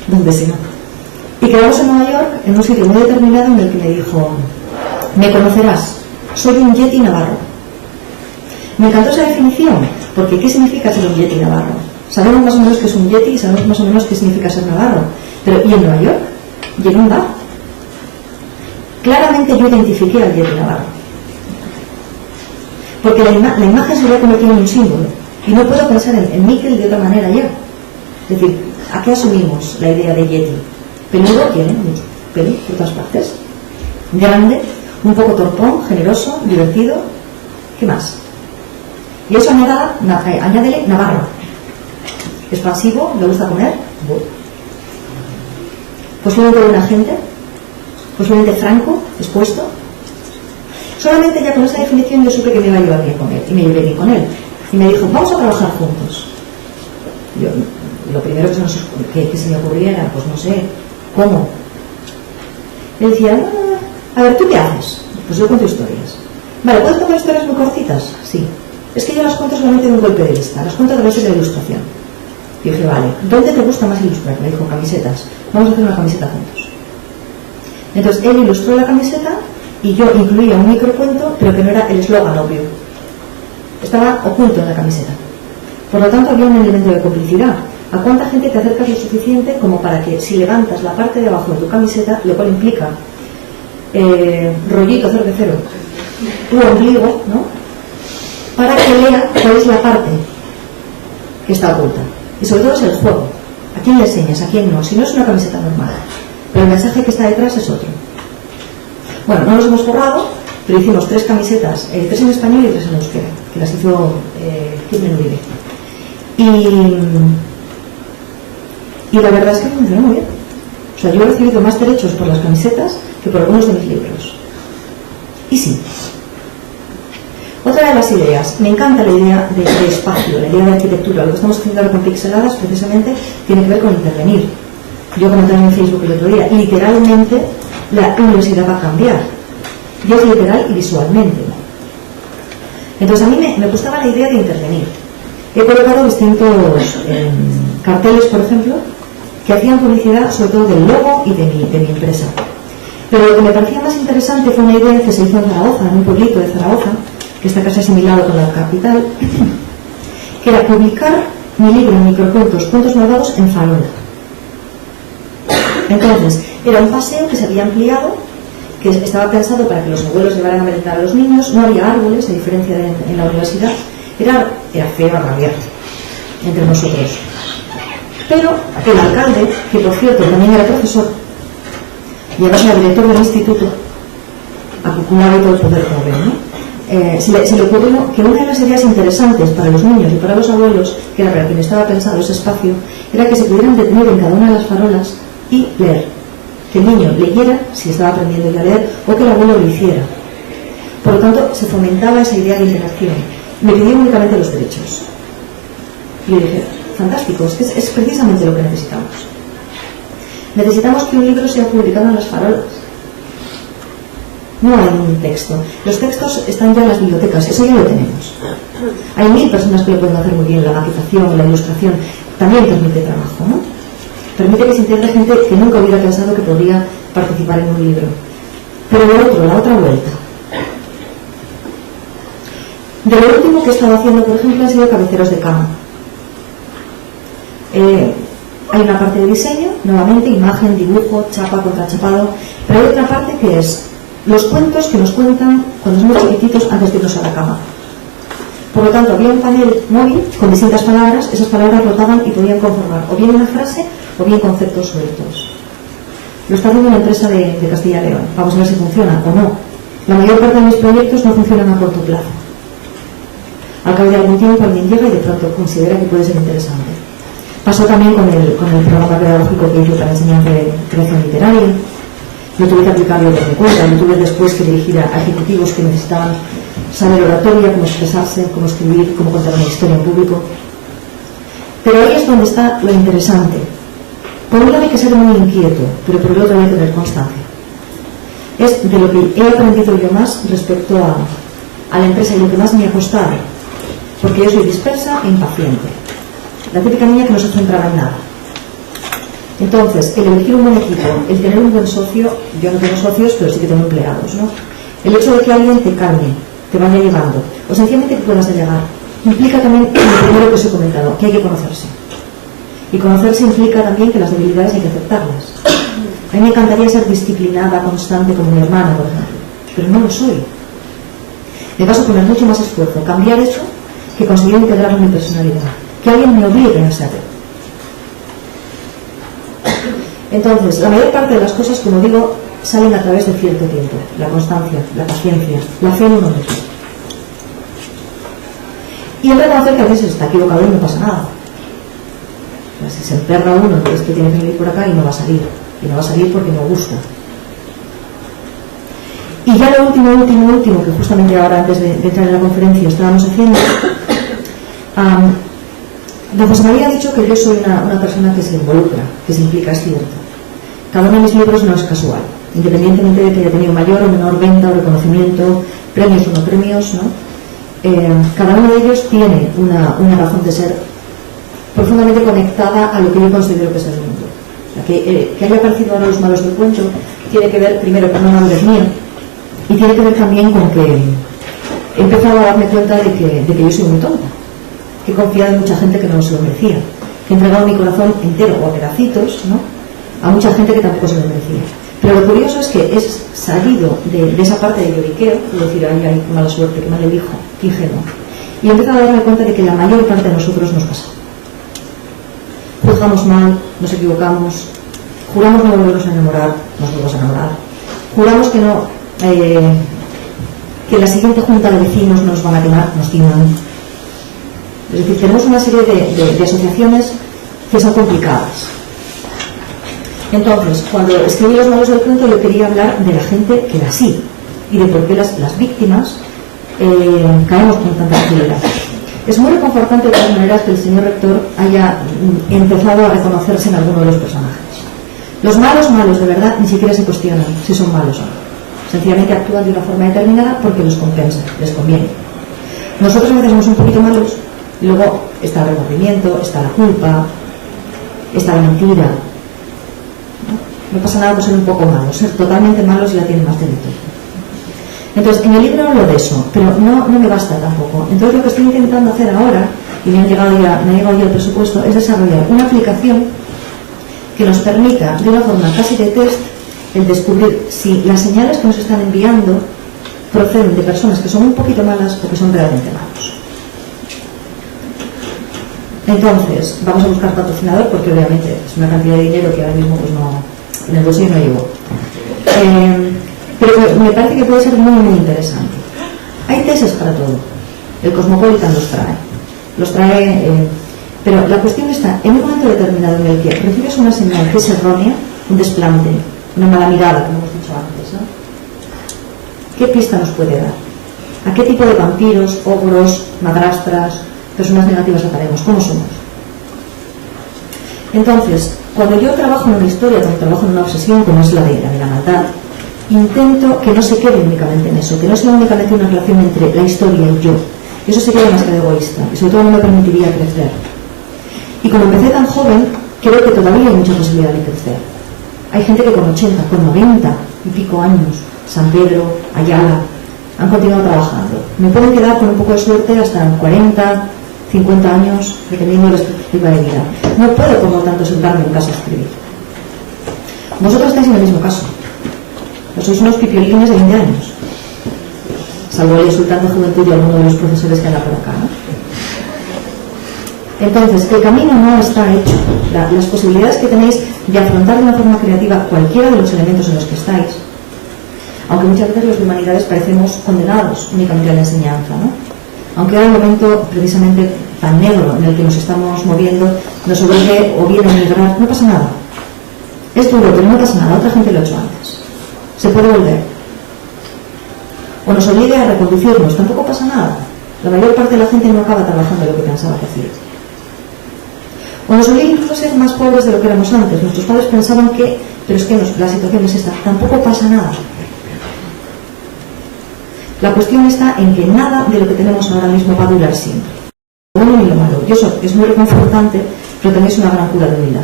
¿dónde se no? Y quedamos en Nueva York, en un sitio muy determinado en el que me dijo: me conocerás, soy un yeti navarro. Me encantó esa definición, porque ¿qué significa ser un yeti navarro? Sabemos más o menos qué es un yeti y sabemos más o menos qué significa ser navarro. Pero ¿y en Nueva York? ¿Y en un bar? Claramente yo identifiqué al yeti navarro. Porque la imagen se había convertido en un símbolo. Y no puedo pensar en Mikel de otra manera ya. Es decir, ¿a qué asumimos la idea de yeti? Peludo, tiene mucho pelo por todas partes. Grande, un poco torpón, generoso, divertido. ¿Qué más? Y eso añádele navarro. Expansivo, le gusta comer. Posiblemente buena gente. Posiblemente franco, expuesto. Solamente ya con esa definición yo supe que me iba a llevar bien con él. Y me llevé bien con él. Y me dijo: vamos a trabajar juntos. Yo, lo primero que se me ocurría era, pues no sé, ¿cómo? Él decía: a ver, ¿tú qué haces? Pues yo cuento historias. Vale, ¿puedes contar historias muy cortitas? Sí. Es que yo las cuento solamente de un golpe de vista, las cuento a través de la ilustración. Y dije: vale, ¿dónde te gusta más ilustrar? Me dijo: camisetas. Vamos a hacer una camiseta juntos. Entonces él ilustró la camiseta y yo incluía un microcuento, pero que no era el eslogan obvio. Estaba oculto en la camiseta. Por lo tanto, había un elemento de complicidad. ¿A cuánta gente te acercas lo suficiente como para que, si levantas la parte de abajo de tu camiseta, lo cual implica rollito cervecero, tu ombligo, ¿no?, para que lea cuál es la parte que está oculta? Y sobre todo es el juego. ¿A quién le enseñas? ¿A quién no? Si no, es una camiseta normal. Pero el mensaje que está detrás es otro. Bueno, no nos hemos forrado, pero hicimos 3 camisetas, 3 en español y 3 en euskera, que las hizo Kirmen Uribe. Y la verdad es que funcionó muy bien. O sea, yo he recibido más derechos por las camisetas que por algunos de mis libros. Y sí. Otra de las ideas, me encanta la idea de espacio, la idea de arquitectura. Lo que estamos haciendo ahora con Pixeladas precisamente tiene que ver con intervenir. Yo comentaba en Facebook el otro día, literalmente la universidad va a cambiar. Y es literal y visualmente. Entonces a mí me gustaba la idea de intervenir. He colocado distintos carteles, por ejemplo, que hacían publicidad sobre todo del logo y de mi empresa. Pero lo que me parecía más interesante fue una idea que se hizo en Zaragoza, en un pueblito de Zaragoza, que está casi asimilado con la capital, que era publicar mi libro, microcuentos, cuentos malvados en farola. Entonces, era un paseo que se había ampliado, que estaba pensado para que los abuelos llevaran a merendar a los niños. No había árboles, a diferencia de en la universidad. Era feo a rabiar entre nosotros. Pero el alcalde, que por cierto también era profesor, y además era director del instituto, acumulaba todo el poder joven, ¿no? Se le ocurrió que una de las ideas interesantes para los niños y para los abuelos, que era para quien estaba pensado ese espacio, era que se pudieran detener en cada una de las farolas y leer. Que el niño leyera si estaba aprendiendo ya a leer, o que el abuelo lo hiciera. Por lo tanto, se fomentaba esa idea de interacción. Me pidió únicamente los derechos. Y yo dije, fantástico, es precisamente lo que necesitamos. Necesitamos que un libro sea publicado en las farolas. No hay un texto. Los textos están ya en las bibliotecas, eso ya lo tenemos. Hay 1000 personas que lo pueden hacer muy bien, la maquetación, la ilustración, también permite trabajo, ¿no? Permite que se entienda gente que nunca hubiera pensado que podría participar en un libro. Pero la otra vuelta. De lo último que he estado haciendo, por ejemplo, han sido cabeceros de cama. Hay una parte de diseño, nuevamente, imagen, dibujo, chapa, contrachapado, pero hay otra parte que es los cuentos que nos cuentan cuando somos chiquititos antes de irnos a la cama. Por lo tanto, había un panel móvil con distintas palabras, esas palabras rotaban y podían conformar o bien una frase o bien conceptos sueltos. Lo está haciendo una empresa de Castilla y León. Vamos a ver si funciona o no. La mayor parte de mis proyectos no funcionan a corto plazo. Al cabo de algún tiempo alguien llega y de pronto considera que puede ser interesante. Pasó también con el programa pedagógico que hice para enseñar de creación literaria. Yo tuve que aplicarlo por mi cuenta, yo tuve después que dirigir a ejecutivos que necesitaban saber oratoria, cómo expresarse, cómo escribir, cómo contar una historia en público. Pero ahí es donde está lo interesante. Por un lado hay que ser muy inquieto, pero por el otro hay que tener constancia. Es de lo que he aprendido yo más respecto a la empresa y lo que más me ha costado, porque yo soy dispersa e impaciente. La típica niña que no se centraba en nada. Entonces, el elegir un buen equipo, el tener un buen socio, yo no tengo socios, pero sí que tengo empleados, ¿no? El hecho de que alguien te calme, te vaya llevando, o sencillamente que puedas delegar, implica también lo primero que os he comentado, que hay que conocerse. Y conocerse implica también que las debilidades hay que aceptarlas. A mí me encantaría ser disciplinada, constante, como mi hermana, por ejemplo, pero no lo soy. Me paso a poner mucho más esfuerzo, cambiar eso, que conseguir integrar en mi personalidad. Que alguien me obligue a ser. Entonces, la mayor parte de las cosas, como digo, salen a través de cierto tiempo. La constancia, la paciencia, la fe en uno mismo. Y el reconocer que a veces está equivocado y no pasa nada. O sea, si se emperra uno, entonces que tiene que salir por acá y no va a salir. Y no va a salir porque no gusta. Y ya lo último, que justamente ahora antes de entrar en la conferencia estábamos haciendo, don José María ha dicho que yo soy una persona que se involucra, que se implica, es cierto. Cada uno de mis libros no es casual, independientemente de que haya tenido mayor o menor venta o reconocimiento, premios o no premios, ¿no? Cada uno de ellos tiene una razón de ser profundamente conectada a lo que yo considero que es el mundo. Que haya aparecido ahora Los malos del cuento tiene que ver primero con una madurez mía y tiene que ver también con que he empezado a darme cuenta de que yo soy muy tonta, que he confiado en mucha gente que no se lo merecía, que he entregado mi corazón entero o a pedacitos, ¿no?, a mucha gente que tampoco se lo merecía. Pero lo curioso es que es salido de esa parte de lloriqueo, es decir, ay, qué mala suerte, qué mal elijo, qué ingenuo, y he empezado a darme cuenta de que la mayor parte de nosotros nos pasa. Juzgamos mal, nos equivocamos, juramos no volvernos a enamorar, nos volvemos a enamorar, juramos que no, que la siguiente junta de vecinos nos van a quemar, nos timan. Es decir, tenemos una serie de asociaciones que son complicadas. Entonces, cuando escribí Los malos del cuento, yo quería hablar de la gente que era así y de por qué las víctimas caemos con tanta facilidad. Es muy reconfortante de todas maneras que el señor rector haya empezado a reconocerse en alguno de los personajes. Los malos de verdad ni siquiera se cuestionan si son malos o no. Sencillamente actúan de una forma determinada porque los compensa, les conviene. Nosotros a veces somos un poquito malos y luego está el remordimiento, está la culpa, está la mentira. No pasa nada por ser un poco malos, ser totalmente malos ya tiene más delito. Entonces, en el libro hablo de eso, pero no me basta tampoco. Entonces, lo que estoy intentando hacer ahora y me ha llegado ya el presupuesto, es desarrollar una aplicación que nos permita, de una forma casi de test, el descubrir si las señales que nos están enviando proceden de personas que son un poquito malas o que son realmente malos. Entonces, vamos a buscar patrocinador porque obviamente es una cantidad de dinero que ahora mismo pues no, en el bolsillo no llevo. Pero me parece que puede ser muy, muy interesante. Hay tesis para todo. El Cosmopolitan los trae, pero la cuestión está en un momento determinado en el que recibes una señal que es errónea, un desplante, una mala mirada, como hemos dicho antes, ¿no? ¿Qué pista nos puede dar? ¿A qué tipo de vampiros, ogros, madrastras, personas negativas ataremos? ¿Cómo somos? Entonces, cuando yo trabajo en una historia, cuando trabajo en una obsesión como es la de la maldad, intento que no se quede únicamente en eso, que no sea únicamente una relación entre la historia y yo. Eso sería demasiado egoísta y sobre todo no me permitiría crecer. Y como empecé tan joven, creo que todavía hay mucha posibilidad de crecer. Hay gente que con 80, con 90 y pico años, San Pedro, Ayala, han continuado trabajando. Me pueden quedar con un poco de suerte hasta 40, 50 años, dependiendo de la expectativa de vida. No puedo, por lo tanto, sentarme en casa a escribir. Vosotros estáis en el mismo caso. Sois unos pipiolines de 20 años. Salvo el insultante juventud de alguno de los profesores que anda por acá, ¿no? Entonces, el camino no está hecho. Las posibilidades que tenéis de afrontar de una forma creativa cualquiera de los elementos en los que estáis, aunque muchas veces los de humanidades parecemos condenados únicamente a la enseñanza, ¿no? Aunque hay un momento precisamente tan negro en el que nos estamos moviendo, nos obligue o bien a emigrar, no pasa nada. Es duro, pero no pasa nada, otra gente lo ha hecho antes. Se puede volver. O nos obligue a reconducirnos, tampoco pasa nada. La mayor parte de la gente no acaba trabajando lo que pensaba que hacía. O nos obliga incluso a ser más pobres de lo que éramos antes. Nuestros padres pensaban que, pero es que la situación es esta, tampoco pasa nada. La cuestión está en que nada de lo que tenemos ahora mismo va a durar siempre. Lo bueno ni lo malo. Y eso es muy reconfortante, pero también es una gran cura de humildad.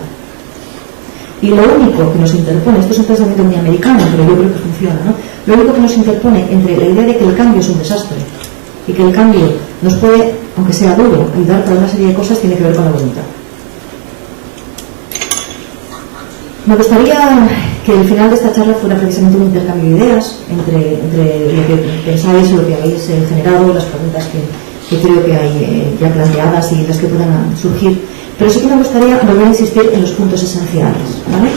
Y lo único que nos interpone, esto es un pensamiento muy americano, pero yo creo que funciona, ¿no? Lo único que nos interpone entre la idea de que el cambio es un desastre y que el cambio nos puede, aunque sea duro, ayudar para una serie de cosas, tiene que ver con la voluntad. Me gustaría que el final de esta charla fuera precisamente un intercambio de ideas entre lo que pensáis, lo que habéis generado, las preguntas que creo que hay ya planteadas y las que puedan surgir. Pero sí que me gustaría volver a insistir en los puntos esenciales, ¿vale?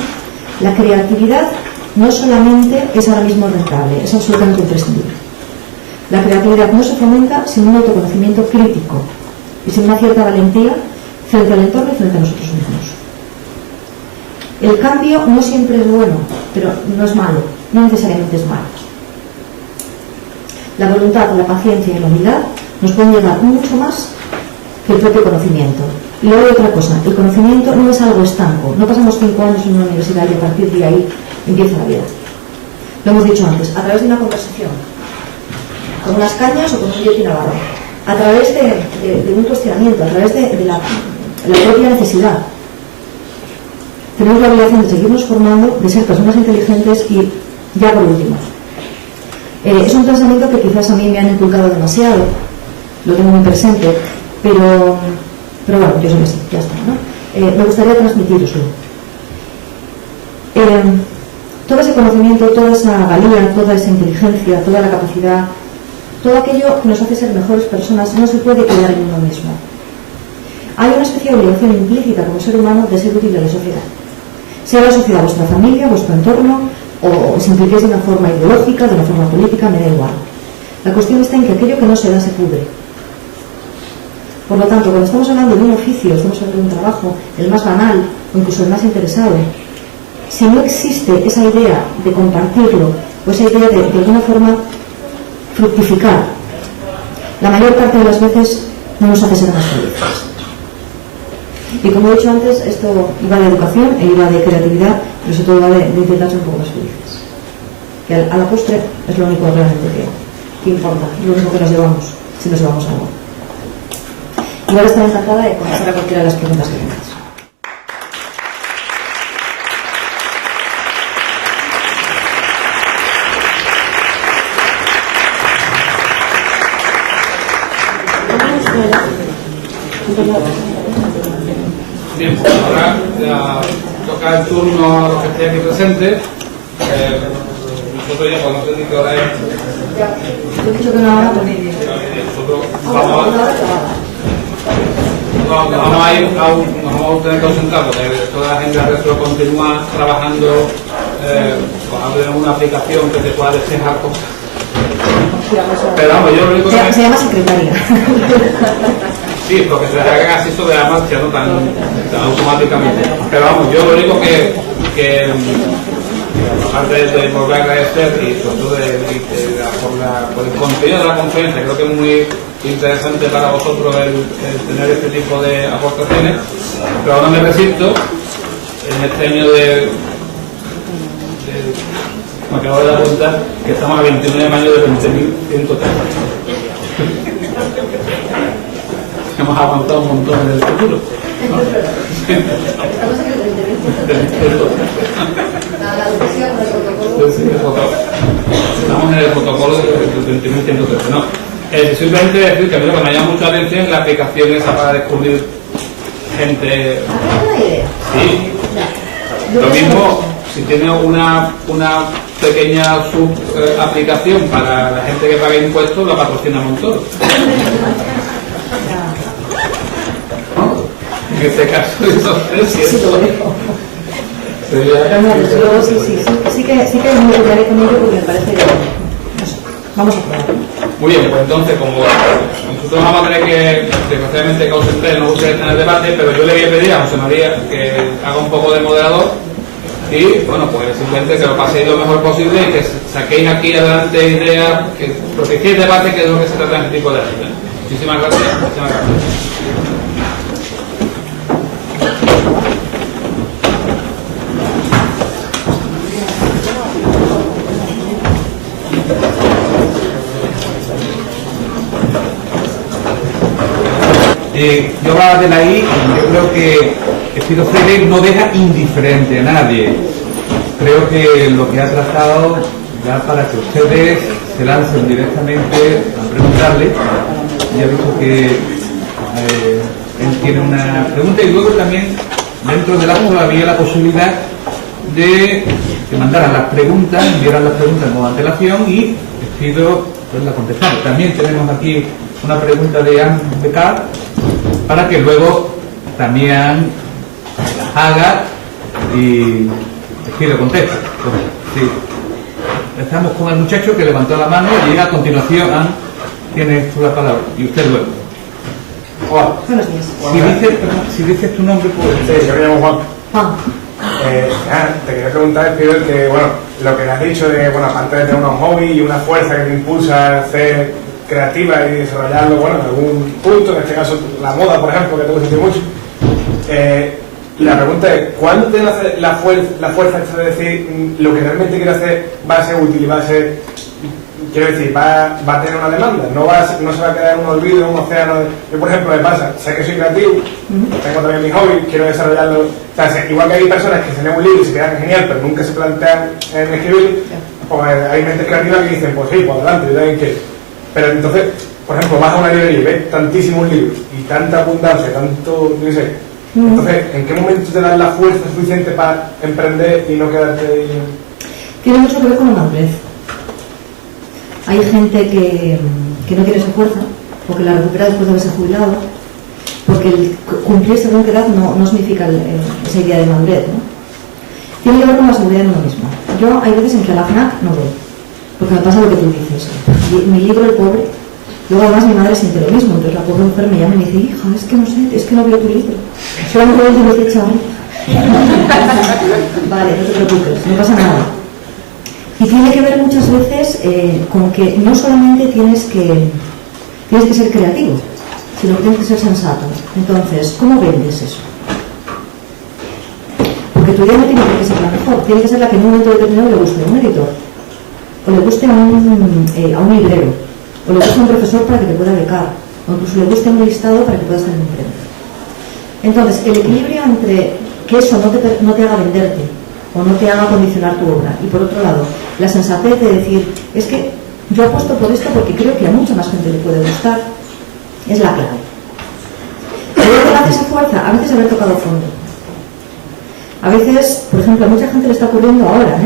La creatividad no solamente es ahora mismo rentable, es absolutamente imprescindible. La creatividad no se fomenta sin un autoconocimiento crítico y sin una cierta valentía frente al entorno y frente a nosotros mismos. El cambio no siempre es bueno, pero no es malo, no necesariamente es malo. La voluntad, la paciencia y la humildad nos pueden llevar mucho más que el propio conocimiento. Y luego hay otra cosa, el conocimiento no es algo estanco, no pasamos 5 años en una universidad y a partir de ahí empieza la vida. Lo hemos dicho antes, a través de una conversación, con unas cañas o con un Yeti Navarro, a través de un cuestionamiento, a través de la propia necesidad. Tenemos la obligación de seguirnos formando, de ser personas inteligentes y, ya por último, es un pensamiento que quizás a mí me han inculcado demasiado, lo tengo muy presente, pero bueno, yo sé que sí, ya está, ¿no? Me gustaría transmitiroslo. Todo ese conocimiento, toda esa valía, toda esa inteligencia, toda la capacidad, todo aquello que nos hace ser mejores personas no se puede quedar en uno mismo. Hay una especie de obligación implícita como ser humano de ser útil a la sociedad. Sea la sociedad vuestra familia, vuestro entorno, o os impliquéis de una forma ideológica, de una forma política, me da igual. La cuestión está en que aquello que no se da se pudre. Por lo tanto, cuando estamos hablando de un oficio, estamos hablando de un trabajo, el más banal o incluso el más interesado, si no existe esa idea de compartirlo o esa idea de alguna forma fructificar, la mayor parte de las veces no nos hace ser más felices. Y como he dicho antes, esto iba de educación e iba de creatividad, pero sobre todo iba de intentar ser un poco más felices. Que a la postre es lo único realmente que importa, lo único que nos llevamos, si nos llevamos algo. Y ahora estaré encantada de contestar a cualquiera de las preguntas que tengáis. Bien, pues ahora ya toca el turno a los que estén aquí presentes. Nosotros ya, pues no sé ni qué hora es. Yo quiero que no haga Nosotros nos vamos a tener que ausentar porque toda la gente del resto continúa trabajando con una aplicación que te pueda despejar cosas. Pero vamos, yo lo único que se llama secretaria. sí, porque se haga así sobre la marcha, no tan automáticamente. Pero vamos, yo lo único que aparte de volver a agradecer y sobre todo por el contenido de la conferencia, creo que es muy interesante para vosotros el tener este tipo de aportaciones, pero no me resisto en este año me acabo de dar cuenta que estamos a 29 de mayo de 20.130. Hemos aguantado un montón en el futuro, ¿no? Estamos en el protocolo del 20.113, ¿no? Simplemente decir que a mí lo que me llama mucho la atención es la aplicación esa para descubrir gente. Sí. Lo mismo, si tiene una pequeña aplicación para la gente que paga impuestos, la patrocina Montoro. En este caso, sí que me quedaré con ello porque me parece que vamos a probar. Muy bien, pues entonces, como nosotros vamos a tener que, desgraciadamente, ausentar, no gustaría tener debate, pero yo le voy a pedir a José María que haga un poco de moderador y, bueno, pues simplemente que lo paséis lo mejor posible y que saquéis aquí adelante ideas, que propiciéis debate, que es lo que se trata en este tipo de actividades. Muchísimas gracias. Muchísimas gracias. Yo hablaba de la I, yo creo que Espido Freire no deja indiferente a nadie. Creo que lo que ha tratado, ya para que ustedes se lancen directamente a preguntarle, ya he visto que él tiene una pregunta y luego también dentro del acto había la posibilidad de que mandaran las preguntas, enviaran las preguntas con antelación y Espido pues la contestaba. También tenemos aquí una pregunta de Anne Becar para que luego también las haga y Espido conteste. Sí. Estamos con el muchacho que levantó la mano y a continuación Anne tiene tú la palabra y usted luego. Hola. Buenos días. Si dices tu nombre, pues... Sí, yo me llamo Juan. Juan. Te quería preguntar, Espido, que bueno, lo que has dicho de, bueno, aparte de tener unos hobbies y una fuerza que te impulsa a ser creativa y desarrollarlo, bueno, en algún punto, en este caso la moda, por ejemplo, que te gusta mucho. La pregunta es, ¿cuándo te nace la fuerza esta de decir lo que realmente quiero hacer va a ser útil y va a ser, quiero decir, va a tener una demanda? No se va a quedar en un olvido, en un océano. Yo, por ejemplo, me pasa, sé que soy creativo, tengo también mis hobbies, quiero desarrollarlo. O sea, igual que hay personas que se leen un libro y se quedan genial, pero nunca se plantean en escribirlo, pues hay mentes creativas que dicen, pues sí, pues adelante, yo también quiero. Pero entonces, por ejemplo, vas a una librería y ves tantísimos libros y tanta abundancia, tanto, no sé. Entonces, ¿en qué momento te das la fuerza suficiente para emprender y no quedarte ahí? Tiene mucho que ver con la madurez. Hay gente que no tiene esa fuerza, porque la recupera después de haberse jubilado, porque el cumplir según qué edad no significa esa idea de madurez, ¿no? Tiene que ver con la seguridad en uno mismo. Yo hay veces en que a la FNAC no voy, porque me pasa lo que tú dices. Mi libro, El pobre, luego además mi madre siente lo mismo, entonces la pobre mujer me llama y me dice, hija, es que no sé, es que no veo tu libro. Solo me veo y me dice, chaval. Vale, no te preocupes, no pasa nada. Y tiene que ver muchas veces con que no solamente tienes que ser creativo, sino que tienes que ser sensato. Entonces, ¿cómo vendes eso? Porque tu idea no tiene que ser la mejor, tiene que ser la que en un momento determinado le guste a un editor, o le guste a un librero, o le guste a un profesor para que te pueda becar, o incluso le guste a un listado para que puedas tener un premio. Entonces, el equilibrio entre que eso no te haga venderte o no te haga condicionar tu obra, y por otro lado, la sensatez de decir, es que yo apuesto por esto porque creo que a mucha más gente le puede gustar, es la clave. Por hace esa fuerza, a veces haber tocado fondo. A veces, por ejemplo, a mucha gente le está ocurriendo ahora,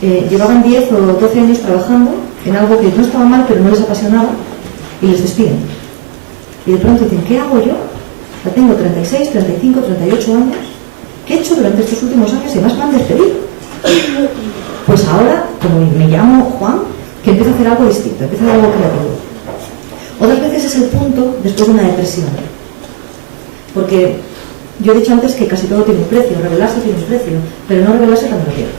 llevaban 10 o 12 años trabajando en algo que no estaba mal, pero no les apasionaba, y les despiden. Y de pronto dicen, ¿qué hago yo? Ya tengo 36, 35, 38 años. ¿Qué he hecho durante estos últimos años? Y además me han despedido. Pues ahora, como me llamo Juan, que empiezo a hacer algo distinto, empiezo a hacer algo creativo. Otras veces es el punto después de una depresión. Porque yo he dicho antes que casi todo tiene un precio, rebelarse tiene un precio, pero no rebelarse cuando lo quiero.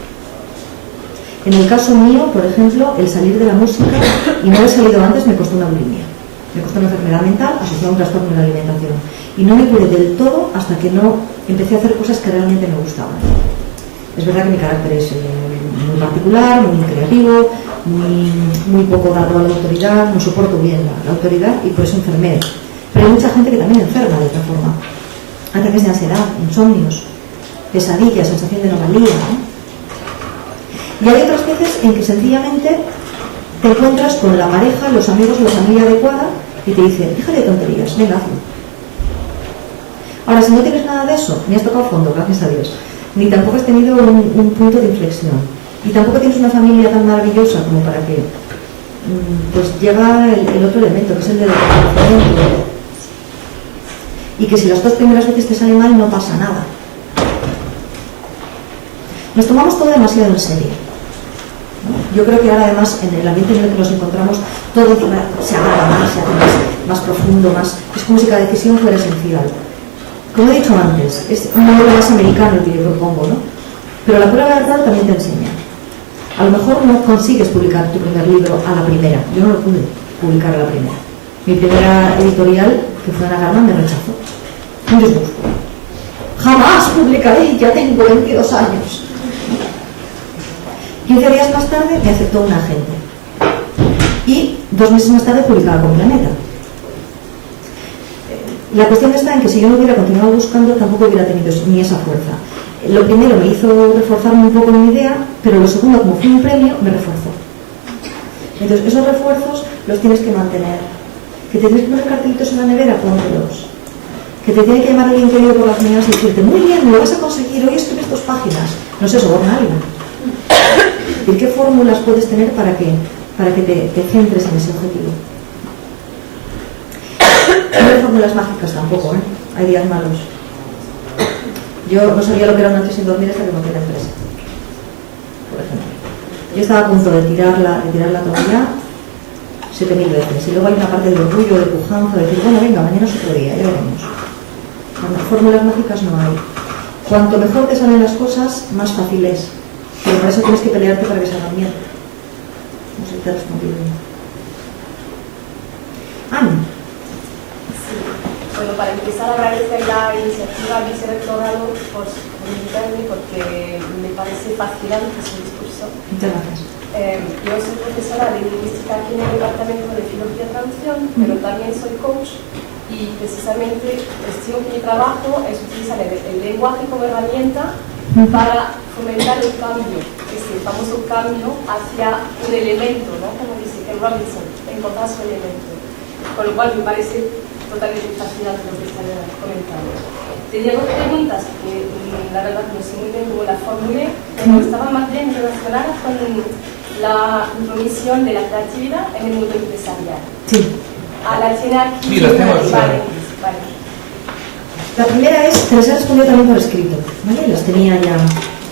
En el caso mío, por ejemplo, el salir de la música y no haber salido antes me costó una bulimia. Me costó una enfermedad mental asociada a un trastorno de la alimentación. Y no me curé del todo hasta que no empecé a hacer cosas que realmente me gustaban. Es verdad que mi carácter es muy particular, muy creativo, muy poco dado a la autoridad, no soporto bien la autoridad y por eso enfermé. Pero hay mucha gente que también enferma de otra forma. Ataques de ansiedad, insomnios, pesadillas, sensación de anomalía, Y hay otras veces en que sencillamente te encuentras con la pareja, los amigos o la familia adecuada y te dicen, déjale de tonterías, venga, hazlo. Ahora, si no tienes nada de eso, ni has tocado fondo, gracias a Dios, ni tampoco has tenido un punto de inflexión, y tampoco tienes una familia tan maravillosa como para que, pues llega el otro elemento, que es el del reconocimiento, y que si las 2 primeras veces te sale mal, no pasa nada. Nos tomamos todo demasiado en serio. Yo creo que ahora además en el ambiente en el que nos encontramos todo se agarra más, se hace más profundo, es como si cada decisión fuera esencial. Como he dicho antes, es un modelo más americano el que yo propongo, ¿no? Pero la pura verdad también te enseña. A lo mejor no consigues publicar tu primer libro a la primera. Yo no lo pude publicar a la primera. Mi primera editorial, que fue Ana Garman, me rechazó. Un disgusto. Jamás publicaré, ya tengo 22 años. 15 días más tarde me aceptó un agente. Y 2 meses más tarde publicaba con Planeta. La cuestión está en que si yo no hubiera continuado buscando, tampoco hubiera tenido ni esa fuerza. Lo primero me hizo reforzarme un poco en mi idea, pero lo segundo, como fue un premio, me reforzó. Entonces, esos refuerzos los tienes que mantener. Que te tienes que poner cartelitos en la nevera, póntelos. Que te tiene que llamar alguien querido por las mañanas y decirte, muy bien, lo vas a conseguir, hoy escribes 2 páginas. No sé, soborna a alguien. ¿Y qué fórmulas puedes tener para que te centres en ese objetivo? No hay fórmulas mágicas tampoco, hay días malos. Yo no sabía lo que era una noche sin dormir hasta que monté la empresa, por ejemplo. Yo estaba a punto de tirar la toalla 7.000 veces. Y luego hay una parte de orgullo, de pujanza, de decir, bueno, venga, mañana es otro día, ya veremos. Fórmulas mágicas no hay. Cuanto mejor te salen las cosas, más fácil es. Pero para eso tienes que pelearte para que salgan bien. No sé si te ha respondido bien. Ana. Bueno, para empezar, agradecer la iniciativa vicerrectoral por invitarme, porque me parece fascinante su discurso. Muchas gracias. Yo soy profesora de lingüística aquí en el departamento de filología y traducción, pero también soy coach y precisamente estimo que mi trabajo es utilizar el lenguaje como herramienta para fomentar el cambio, el famoso cambio hacia un elemento, ¿no? Como dice Ken Robinson, encontrar su elemento. Con lo cual me parece totalmente fascinante lo que están comentando. Tenía 2 preguntas que la verdad no sé muy bien cómo las formulé, pero estaban más bien relacionadas con la intromisión de la creatividad en el mundo empresarial. Sí. La tiene aquí. Sí, las tengo. Vale. La primera es, te las he respondido también por escrito, ¿vale? Las tenía ya.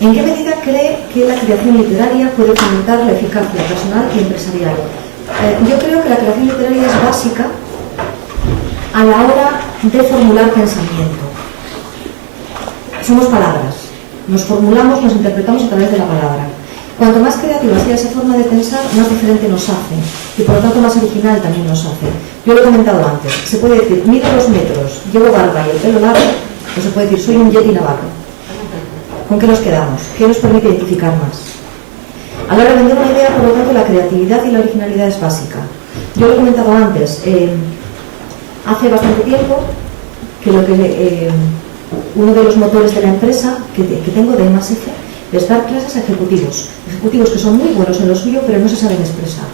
¿En qué medida cree que la creación literaria puede fomentar la eficacia personal y empresarial? Yo creo que la creación literaria es básica a la hora de formular pensamiento. Somos palabras, nos formulamos, nos interpretamos a través de la palabra. Cuanto más creativa sea esa forma de pensar, más diferente nos hace y por lo tanto más original también nos hace. Yo lo he comentado antes, se puede decir, mido 2 metros, llevo barba y el pelo largo, o se puede decir, soy un yeti navarro. ¿Con qué nos quedamos? ¿Qué nos permite identificar más? A la hora de vender una idea, por lo tanto, la creatividad y la originalidad es básica. Yo lo he comentado antes, hace bastante tiempo que uno de los motores de la empresa que tengo de I+F es dar clases a ejecutivos que son muy buenos en lo suyo pero no se saben expresar,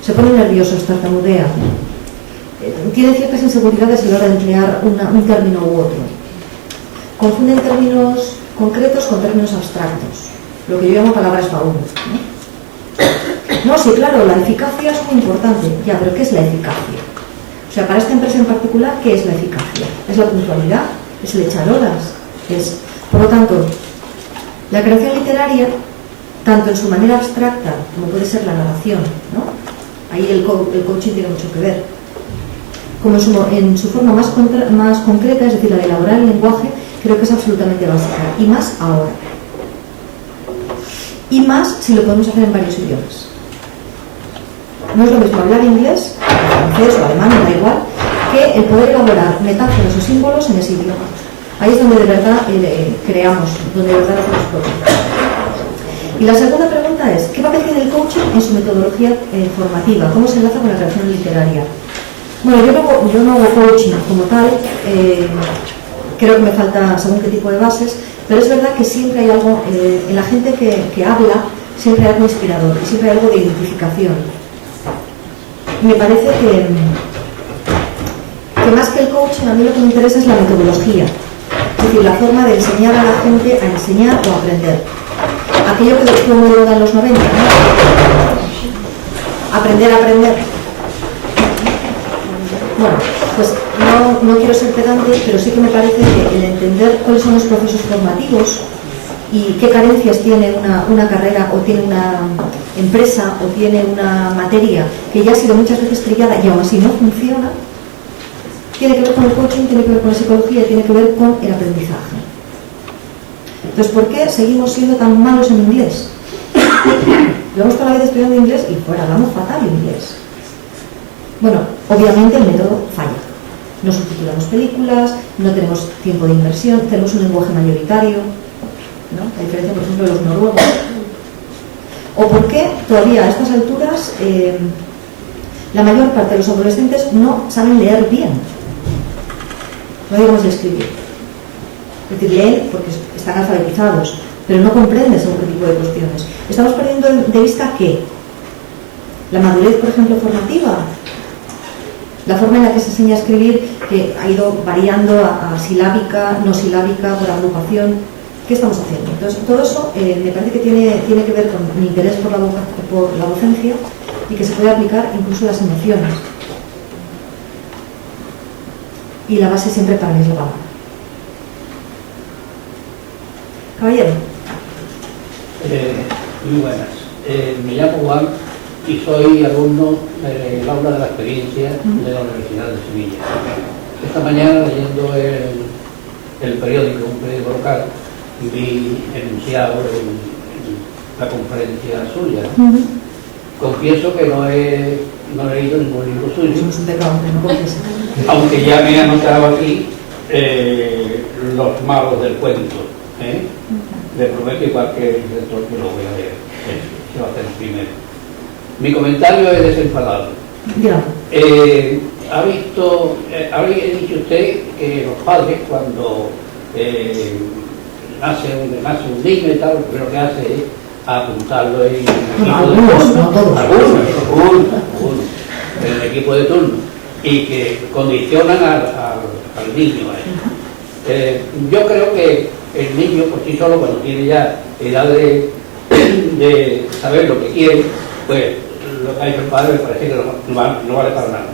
se ponen nerviosos, tartamudean, tienen ciertas inseguridades a la hora de emplear un término u otro. Confunden términos concretos con términos abstractos, lo que yo llamo palabras baúl. No, sí, claro, la eficacia es muy importante. Ya, pero ¿qué es la eficacia? O sea, para esta empresa en particular, ¿qué es la eficacia? ¿Es la puntualidad? ¿Es el echar horas? Por lo tanto, la creación literaria, tanto en su manera abstracta como puede ser la narración, ¿no? Ahí el coaching tiene mucho que ver, como en su forma más concreta, es decir, la de elaborar el lenguaje, creo que es absolutamente básica, y más ahora. Y más si lo podemos hacer en varios idiomas. No es lo mismo hablar inglés, francés o alemán, da igual, que el poder elaborar metáforas o símbolos en ese idioma. Ahí es donde de verdad creamos, donde de verdad hacemos propio. Y la segunda pregunta es, ¿qué papel tiene el coaching en su metodología formativa? ¿Cómo se enlaza con la creación literaria? Bueno, yo no hago coaching como tal, creo que me falta según qué tipo de bases, pero es verdad que siempre hay algo, en la gente que habla, siempre hay algo inspirador, y siempre hay algo de identificación. Me parece que más que el coaching, a mí lo que me interesa es la metodología, es decir, la forma de enseñar a la gente a enseñar o a aprender. Aquello que fue muy de moda en los 90, ¿no? Aprender a aprender. Bueno, pues no quiero ser pedante, pero sí que me parece que el entender cuáles son los procesos formativos y qué carencias tiene una carrera o tiene una empresa o tiene una materia que ya ha sido muchas veces trillada y aún así no funciona, tiene que ver con el coaching, tiene que ver con la psicología, tiene que ver con el aprendizaje. Entonces, ¿por qué seguimos siendo tan malos en inglés? Llevamos toda la vida estudiando inglés y fuera, hablamos fatal inglés. Bueno, obviamente el método falla. No subtitulamos películas, no tenemos tiempo de inversión, tenemos un lenguaje mayoritario, ¿no? A diferencia, por ejemplo, de los noruegos. ¿O por qué todavía a estas alturas la mayor parte de los adolescentes no saben leer bien? No digamos de escribir. Es decir, leen porque están alfabetizados, pero no comprenden según qué tipo de cuestiones. Estamos perdiendo de vista ¿qué? La madurez, por ejemplo, formativa. La forma en la que se enseña a escribir, que ha ido variando a silábica, no silábica, por agrupación. ¿Qué estamos haciendo? Entonces, todo eso me parece que tiene que ver con mi interés por la docencia y que se puede aplicar incluso a las emociones. Y la base siempre para mí es la palabra. Caballero. Muy buenas. Me llamo Juan y soy alumno del aula de la experiencia de la Universidad de Sevilla. Esta mañana, leyendo el periódico, un periódico local, vi enunciado en la conferencia suya. Confieso que no he leído ningún libro suyo, aunque ya me he anotado aquí los malos del cuento. Le prometo, igual que el director, que lo voy a leer. Se va a hacer primero. Mi comentario es desenfadado. Ha dicho usted que los padres, cuando nace un niño y tal, lo primero que hace es apuntarlo en el equipo de turno y que condicionan al niño. Yo creo que el niño por sí solo, cuando tiene ya edad de saber lo que quiere, pues lo que ha hecho el padre me parece que no vale para nada.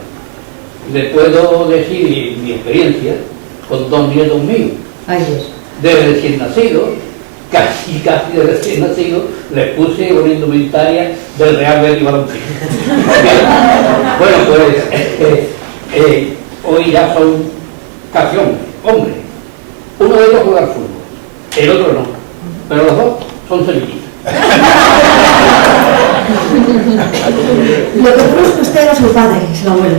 Le puedo decir mi experiencia con 2 nietos míos. De recién nacido, casi de recién nacido, les puse una indumentaria del Real Betis Balompié. Bueno, pues hoy ya son casi hombres. Uno de ellos juega al fútbol, el otro no, pero los dos son sevillistas. Lo que ocurre es que usted no es el padre, es el abuelo.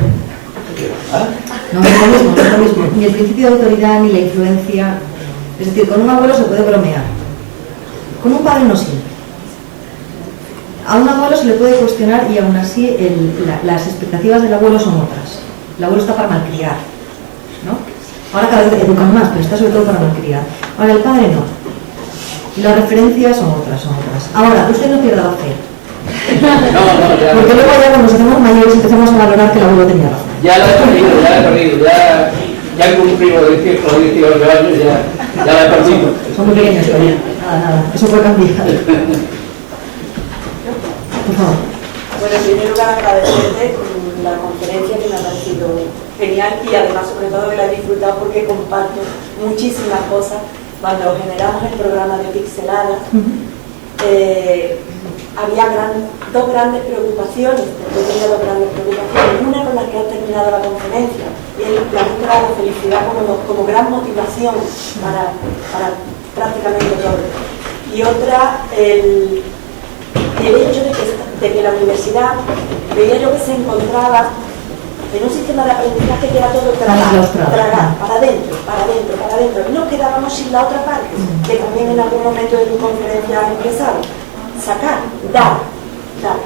No es lo mismo. Ni el principio de autoridad ni la influencia. Es decir, con un abuelo se puede bromear. Con un padre no siempre. A un abuelo se le puede cuestionar y aún así las expectativas del abuelo son otras. El abuelo está para malcriar, ¿no? Ahora cada vez educan más, pero está sobre todo para malcriar. Ahora el padre no. Y las referencias son otras. Ahora, usted no pierda la fe. No, ya. Porque luego ya cuando nos hacemos mayores empezamos a valorar que el abuelo tenía razón. Ya lo he perdido, ya he cumplido 18 años, ya lo he perdido. Son muy pequeños todavía. Nada, eso puede cambiar. Por favor. Bueno, en primer lugar agradecerte la conferencia, que me ha parecido genial, y además sobre todo que la he disfrutado porque comparto muchísimas cosas. Cuando generamos el programa de Pixelada, había dos grandes preocupaciones, yo tenía dos grandes preocupaciones, una con la que ha terminado la conferencia, y es la búsqueda de la felicidad como gran motivación para prácticamente todo. Y otra, el hecho de que la universidad, veía yo que se encontraba en un sistema de aprendizaje que era todo tragar, para adentro. Y nos quedábamos sin la otra parte, que también en algún momento de tu conferencia has expresado. Sacar, dar,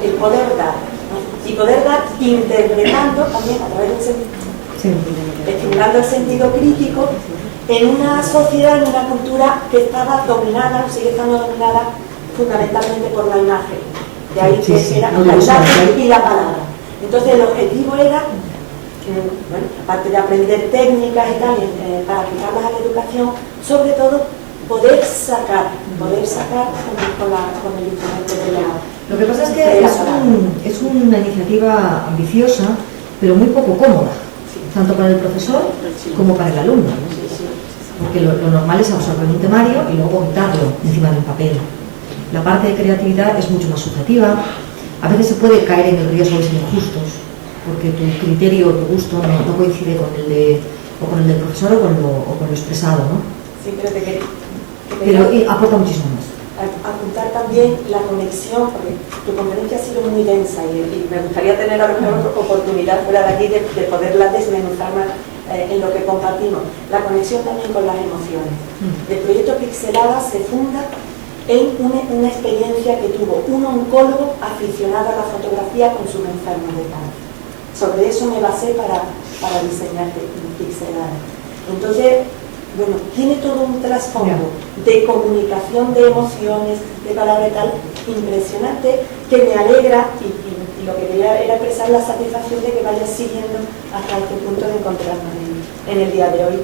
el poder dar, ¿no? Y poder dar interpretando también a través del estimulando el sentido crítico en una sociedad, en una cultura que estaba dominada, o sigue estando dominada fundamentalmente por la imagen. De ahí que era la imagen y la palabra. Entonces el objetivo era, bueno, aparte de aprender técnicas y tal, para aplicarlas a la educación, sobre todo poder sacar con el instrumento de la... Lo que pasa es que es una iniciativa ambiciosa, pero muy poco cómoda, tanto para el profesor como para el alumno. Porque lo normal es absorber un temario y luego montarlo encima de un papel. La parte de creatividad es mucho más subjetiva. A veces se puede caer en el riesgo de ser injustos, porque tu criterio o tu gusto no coincide con el del profesor o con lo expresado, ¿no? Sí, pero aporta muchísimo más. Apuntar también la conexión, porque tu conferencia ha sido muy densa y me gustaría tener a lo mejor oportunidad fuera de aquí de poderla desmenuzar más en lo que compartimos. La conexión también con las emociones. El proyecto Pixelada se funda en una experiencia que tuvo un oncólogo aficionado a la fotografía con sus enfermos de cáncer. Sobre eso me basé para diseñar Pixelada. Entonces, bueno, tiene todo un trasfondo de comunicación de emociones, de palabra y tal, impresionante, que me alegra y lo que quería era expresar la satisfacción de que vaya siguiendo hasta este punto de encontrarnos en el día de hoy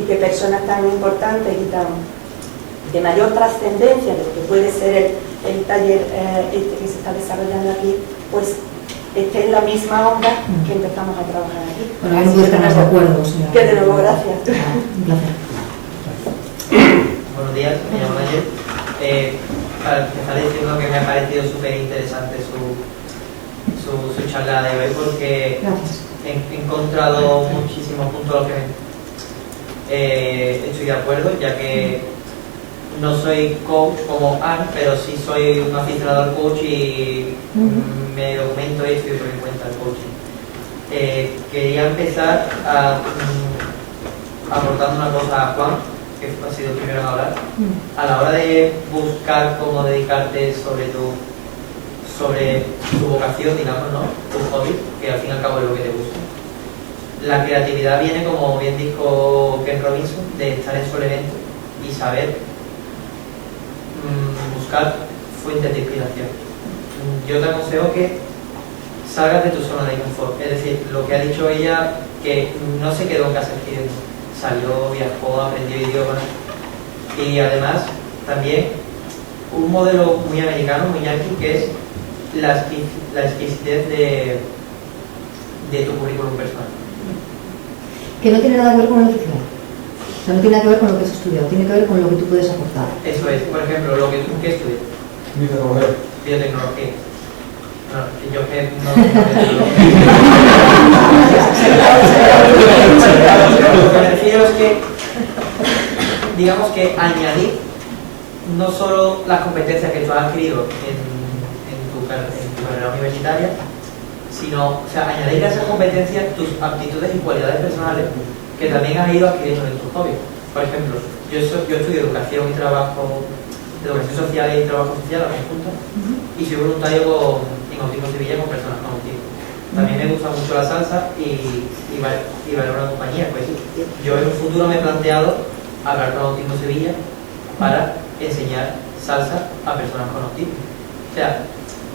y que personas tan importantes y tan de mayor trascendencia de lo que puede ser el taller que se está desarrollando aquí, pues esté en la misma onda que empezamos a trabajar aquí. Bueno, yo no puedo estar más de acuerdo. Que de nuevo, gracias. Un placer. Buenos días, me llamo Nayer. Para empezar diciendo que me ha parecido súper interesante su charla de hoy, porque he encontrado muchísimos puntos a los que estoy de acuerdo, ya que no soy coach como Anne, pero sí soy un aficionado al coach y me documento esto y doy cuenta del coaching. Quería empezar aportando una cosa a Juan, que ha sido el primero en hablar. A la hora de buscar cómo dedicarte sobre tu vocación, digamos, ¿no? Tu hobby, que al fin y al cabo es lo que te gusta. La creatividad viene, como bien dijo Ken Robinson, de estar en su elemento y saber buscar fuentes de inspiración. Yo te aconsejo que salgas de tu zona de confort, es decir, lo que ha dicho ella, que no se quedó en casa escribiendo, salió, viajó, aprendió idiomas y además también un modelo muy americano, muy yankee, que es la exquisitez de tu currículum personal. Que no tiene nada que ver con la oficina. O sea, no tiene nada que ver con lo que has estudiado, tiene que ver con lo que tú puedes aportar. Eso es, por ejemplo, lo que tú ¿qué estudias? Biotecnología. No, yo que no lo que me refiero es que, digamos que añadir no solo las competencias que tú has adquirido en tu carrera universitaria, sino, o sea, añadir a esas competencias tus aptitudes y cualidades personales que también has ido adquiriendo en tus hobbies. Por ejemplo, yo estudio educación y trabajo, educación social y trabajo social a conjunto, y soy voluntario en Autismo Sevilla con personas con autismo. También me gusta mucho la salsa y valoro una compañía. Pues yo en un futuro me he planteado hablar con Autismo Sevilla para enseñar salsa a personas con autismo. O sea,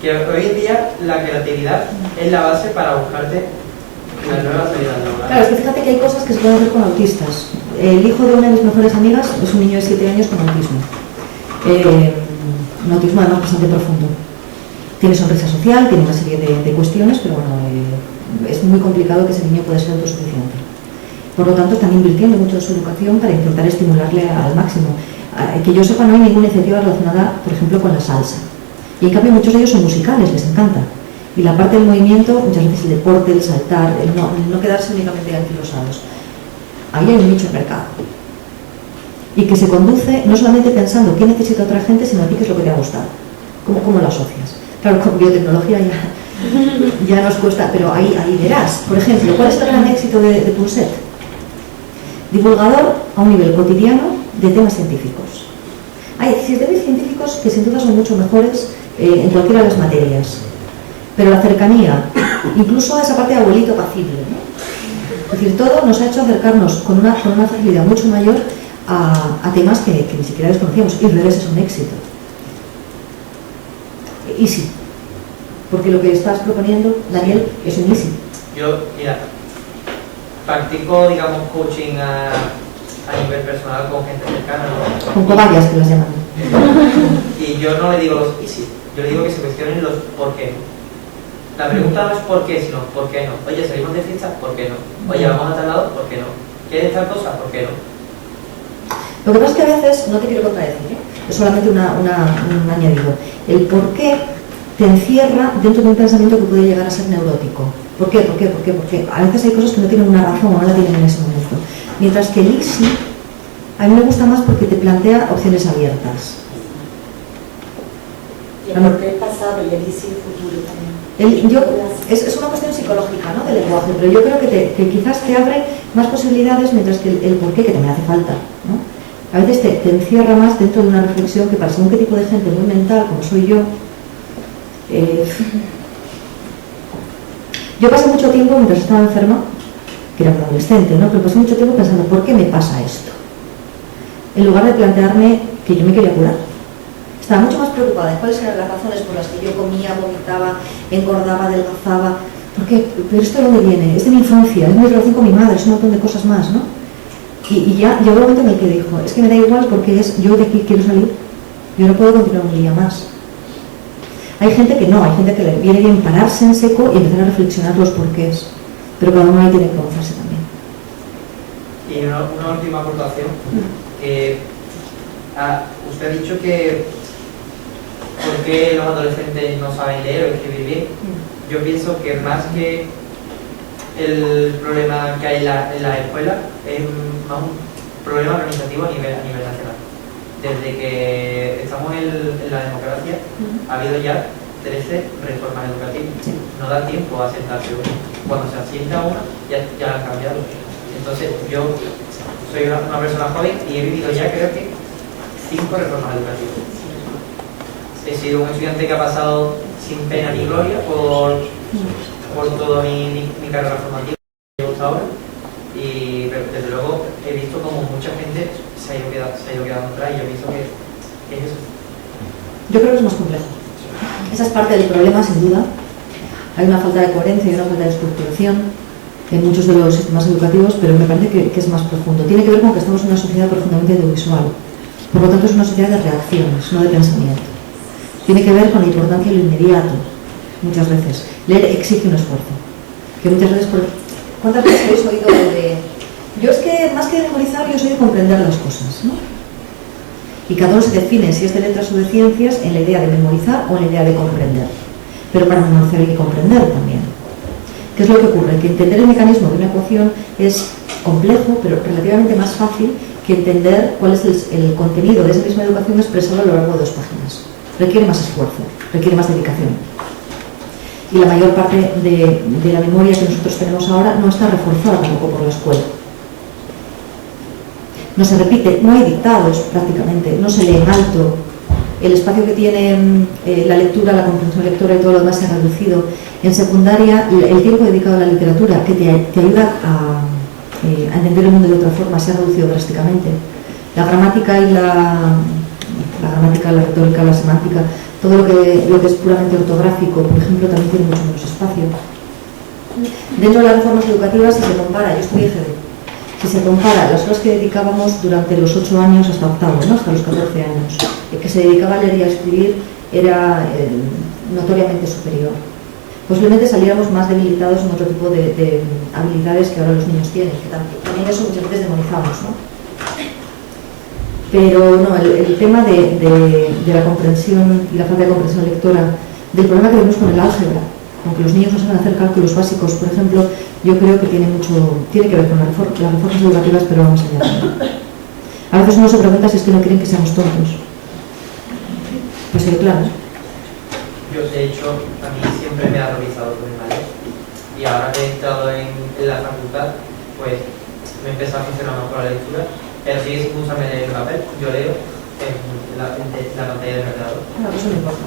que hoy en día la creatividad es la base para buscarte las nuevas salidas laborales. Claro, es que fíjate que hay cosas que se pueden hacer con autistas. El hijo de una de mis mejores amigas es un niño de 7 años con autismo. Un autismo además bastante profundo. Tiene sonrisa social, tiene una serie de cuestiones, pero bueno, es muy complicado que ese niño pueda ser autosuficiente. Por lo tanto, están invirtiendo mucho en su educación para intentar estimularle al máximo. Que yo sepa, no hay ninguna iniciativa relacionada, por ejemplo, con la salsa. Y en cambio muchos de ellos son musicales, les encanta. Y la parte del movimiento, muchas veces el deporte, el saltar, el no quedarse únicamente anquilosados. Ahí hay un nicho de mercado. Y que se conduce no solamente pensando qué necesita otra gente, sino a ti qué es lo que te ha gustado. ¿Cómo lo asocias? Claro, con biotecnología ya nos cuesta, pero ahí verás. Por ejemplo, ¿cuál es el gran éxito de Punset? Divulgador a un nivel cotidiano de temas científicos. Hay 7.000 científicos que sin duda son mucho mejores en cualquiera de las materias. Pero la cercanía, incluso a esa parte de abuelito pasible, ¿no? Es decir, todo nos ha hecho acercarnos con una facilidad mucho mayor a temas que ni siquiera desconocíamos, y redes es un éxito. Easy, porque lo que estás proponiendo, Daniel, es un easy. Yo, mira, practico, digamos, coaching a nivel personal con gente cercana, ¿no? Con cobayas, que las llaman. Y yo no le digo los easy, yo le digo que se cuestionen los por qué no. La pregunta no es por qué, sino por qué no. Oye, salimos de fiesta, ¿por qué no? Oye, vamos a tal lado, ¿por qué no? ¿Quieres tal cosa? ¿Por qué no? Lo que pasa es que a veces, no te quiero contradecir, es solamente un añadido. El por qué te encierra dentro de un pensamiento que puede llegar a ser neurótico. ¿Por qué? Porque a veces hay cosas que no tienen una razón o no la tienen en ese momento. Mientras que el easy, a mí me gusta más porque te plantea opciones abiertas. Y el por qué pasado y el easy futuro también. Es una cuestión psicológica, ¿no?, del lenguaje, pero yo creo que quizás te abre más posibilidades, mientras que el por qué, que también hace falta, ¿no? A veces te encierra más dentro de una reflexión que para según qué tipo de gente muy mental, como soy yo, yo pasé mucho tiempo, mientras estaba enferma, que era un adolescente, ¿no?, pero pasé mucho tiempo pensando, ¿por qué me pasa esto? En lugar de plantearme que yo me quería curar. Estaba mucho más preocupada de cuáles eran las razones por las que yo comía, vomitaba, engordaba, adelgazaba. ¿Por qué? ¿Pero esto de dónde viene? Es de mi infancia, es mi relación con mi madre, es un montón de cosas más, ¿no? Y ya llegó un momento en el que dijo, es que me da igual porque yo de aquí quiero salir, yo no puedo continuar un día más. Hay gente que no, hay gente que le viene bien pararse en seco y empezar a reflexionar los porqués, pero cada uno ahí tiene que conocerse también. Y una última aportación, que usted ha dicho que ¿por qué los adolescentes no saben leer o escribir bien? Yo pienso que más que el problema que hay en la escuela es más un problema organizativo a nivel nacional. Desde que estamos en la democracia ha habido ya 13 reformas educativas. No da tiempo a sentarse una. Cuando se asienta una ya la han cambiado. Entonces yo soy una persona joven y he vivido ya creo que 5 reformas educativas. He sido un estudiante que ha pasado sin pena ni gloria por toda mi carrera formativa que llevo hasta ahora, pero desde luego he visto como mucha gente se ha ido quedando atrás y yo pienso que es eso. Yo creo que es más complejo. Esa es parte del problema, sin duda. Hay una falta de coherencia y una falta de estructuración en muchos de los sistemas educativos, pero me parece que es más profundo. Tiene que ver con que estamos en una sociedad profundamente audiovisual. Por lo tanto, es una sociedad de reacciones, no de pensamiento. Tiene que ver con la importancia de lo inmediato, muchas veces. Leer exige un esfuerzo. Que muchas veces, ¿cuántas veces habéis oído de... Yo es que, más que de memorizar, yo soy de comprender las cosas, ¿no? Y cada uno se define, si es de letras o de ciencias, en la idea de memorizar o en la idea de comprender. Pero para memorizar hay que comprender también. ¿Qué es lo que ocurre? Que entender el mecanismo de una ecuación es complejo, pero relativamente más fácil que entender cuál es el contenido de esa misma educación expresado a lo largo de 2 páginas. Requiere más esfuerzo, requiere más dedicación. Y la mayor parte de la memoria que nosotros tenemos ahora no está reforzada tampoco por la escuela. No se repite, no hay dictados prácticamente, no se lee en alto. El espacio que tiene la lectura, la comprensión lectora y todo lo demás se ha reducido. En secundaria, el tiempo dedicado a la literatura, que te ayuda a entender el mundo de otra forma, se ha reducido drásticamente. La gramática y la gramática, la retórica, la semántica, todo lo que es puramente ortográfico, por ejemplo, también tiene mucho menos espacio. Dentro de las reformas educativas, si se compara, yo estudié EGB, si se compara las horas que dedicábamos durante los 8 años hasta octavo, ¿no? Hasta los 14 años, que se dedicaba a leer y a escribir era notoriamente superior. Posiblemente saliéramos más debilitados en otro tipo de habilidades que ahora los niños tienen, que también eso muchas veces demonizamos, ¿no? Pero no, el tema de la comprensión y la falta de comprensión lectora, del problema que tenemos con el álgebra, aunque los niños no saben hacer cálculos básicos, por ejemplo, yo creo que tiene que ver con las reformas educativas, pero vamos allá. A veces uno se pregunta si es que no quieren que seamos tontos. Pues claro. Yo, de hecho, a mí siempre me ha horrorizado con el malés. Y ahora que he entrado en la facultad, pues me empezó a funcionar mejor la lectura. Pero sigue sin gustarme leer el papel. Yo leo en la pantalla del ordenador. No, eso no importa.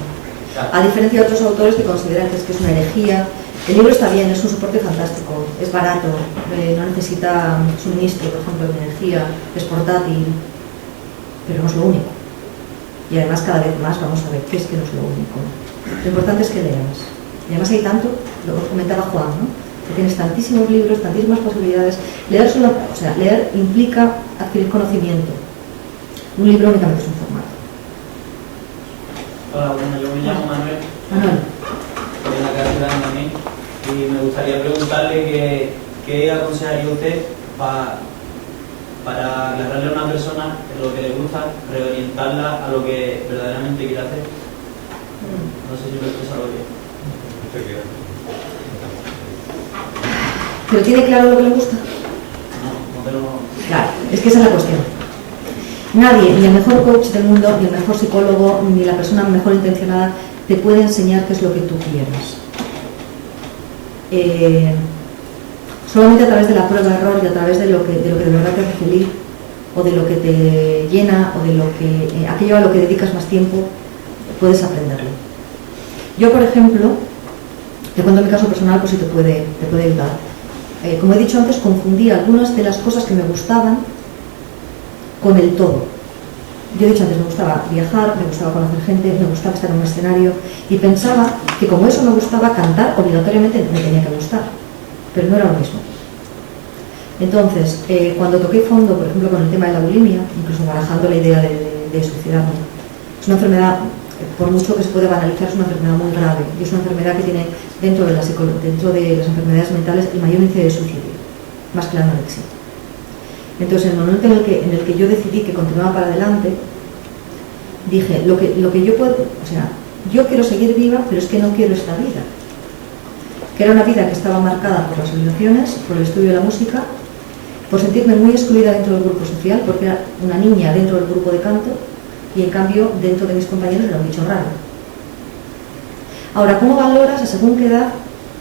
A diferencia de otros autores que consideran que es una herejía, el libro está bien, es un soporte fantástico, es barato, no necesita suministro, por ejemplo, de energía, es portátil, pero no es lo único. Y además cada vez más vamos a ver qué es que no es lo único. Lo importante es que leas. Y además hay tanto, lo comentaba Juan, ¿no? Que tienes tantísimos libros, tantísimas posibilidades. Leer implica adquirir conocimiento. Un libro únicamente es un formato. Hola, bueno, yo me llamo Manuel. Manuel. Estoy en la carrera también y me gustaría preguntarle qué aconsejaría usted para aclararle a una persona lo que le gusta, reorientarla a lo que verdaderamente quiere hacer. No sé si lo he expresado bien. ¿Pero tiene claro lo que le gusta? No tengo... Claro, es que esa es la cuestión. Nadie, ni el mejor coach del mundo, ni el mejor psicólogo, ni la persona mejor intencionada, te puede enseñar qué es lo que tú quieres. Solamente a través de la prueba-error y a través de lo que de verdad te hace feliz, o de lo que te llena, o de lo que aquello a lo que dedicas más tiempo, puedes aprenderlo. Yo, por ejemplo, te cuento mi caso personal, pues si te puede ayudar. Como he dicho antes, confundí algunas de las cosas que me gustaban con el todo. Yo he dicho antes, me gustaba viajar, me gustaba conocer gente, me gustaba estar en un escenario y pensaba que como eso me gustaba, cantar obligatoriamente me tenía que gustar, pero no era lo mismo. Entonces, cuando toqué fondo, por ejemplo, con el tema de la bulimia, incluso barajando la idea de suicidarme, es una enfermedad, por mucho que se puede banalizar, es una enfermedad muy grave y es una enfermedad que tiene dentro de las enfermedades mentales el mayor índice de suicidio, más que la anorexia. Entonces, en el momento en el que yo decidí que continuaba para adelante, dije, lo que yo puedo, yo quiero seguir viva, pero es que no quiero esta vida. Que era una vida que estaba marcada por las obligaciones, por el estudio de la música, por sentirme muy excluida dentro del grupo social, porque era una niña dentro del grupo de canto, y en cambio, dentro de mis compañeros era un bicho raro. Ahora, ¿cómo valoras a según qué edad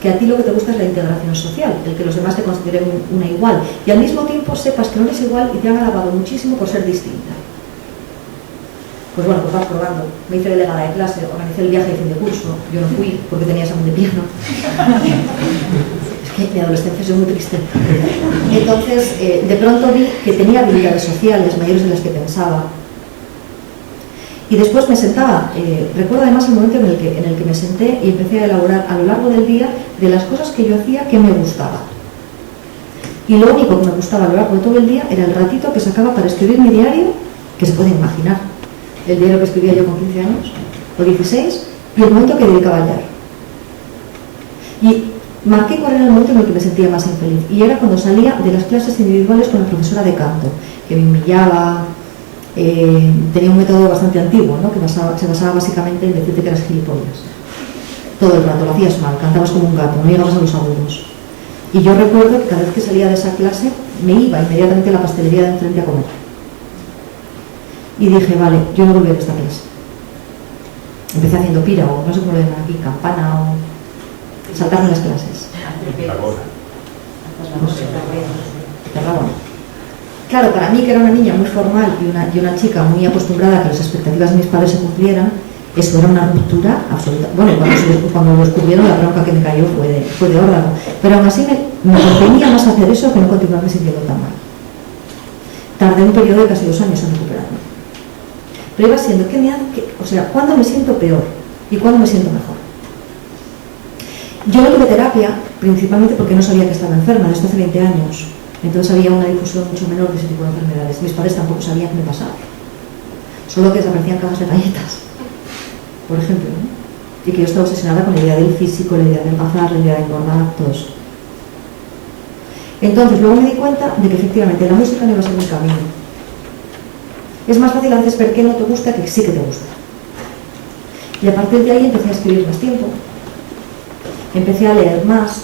que a ti lo que te gusta es la integración social, el que los demás te consideren una igual, y al mismo tiempo sepas que no eres igual y te han alabado muchísimo por ser distinta? Pues bueno, pues vas probando. Me hice delegada de clase, organicé el viaje de fin de curso, yo no fui porque tenía examen de piano. Es que mi adolescencia es muy triste. Entonces, de pronto vi que tenía habilidades sociales mayores de las que pensaba. Y después me sentaba, recuerdo además el momento en el que me senté y empecé a elaborar a lo largo del día de las cosas que yo hacía que me gustaba. Y lo único que me gustaba a lo largo de todo el día era el ratito que sacaba para escribir mi diario, que se puede imaginar, el diario que escribía yo con 15 años, o 16, y el momento que dedicaba a leer. Y marqué cuál era el momento en el que me sentía más infeliz, y era cuando salía de las clases individuales con la profesora de canto, que me humillaba. Tenía un método bastante antiguo, ¿no? Que se basaba básicamente en decirte que eras gilipollas. Todo el rato, lo hacías mal, cantabas como un gato, no llegabas a los agudos. Y yo recuerdo que cada vez que salía de esa clase me iba inmediatamente a la pastelería de enfrente a comer. Y dije, vale, yo no volveré a esta clase. Empecé haciendo pira, o no sé cómo lo llaman aquí, campana, o saltarme las clases. Claro, para mí, que era una niña muy formal y una chica muy acostumbrada a que las expectativas de mis padres se cumplieran, eso era una ruptura absoluta. Bueno, cuando lo descubrieron, la bronca que me cayó fue de órdago. Pero aún así me convenía más hacer eso que no continuarme sintiendo tan mal. Tardé un periodo de casi 2 años en recuperarme. pero iba siendo, ¿cuándo me siento peor y cuándo me siento mejor? Yo no tuve terapia, principalmente porque no sabía que estaba enferma, esto hace 20 años. Entonces había una difusión mucho menor de ese tipo de enfermedades. Mis padres tampoco sabían qué me pasaba. Solo que desaparecían cajas de galletas, por ejemplo, ¿no? Y que yo estaba obsesionada con la idea del físico, la idea de adelgazar, la idea de engordar, todo eso. Entonces luego me di cuenta de que efectivamente la música no iba a ser mi camino. Es más fácil a veces ver que no te gusta que sí que te gusta. Y a partir de ahí empecé a escribir más tiempo. Empecé a leer más.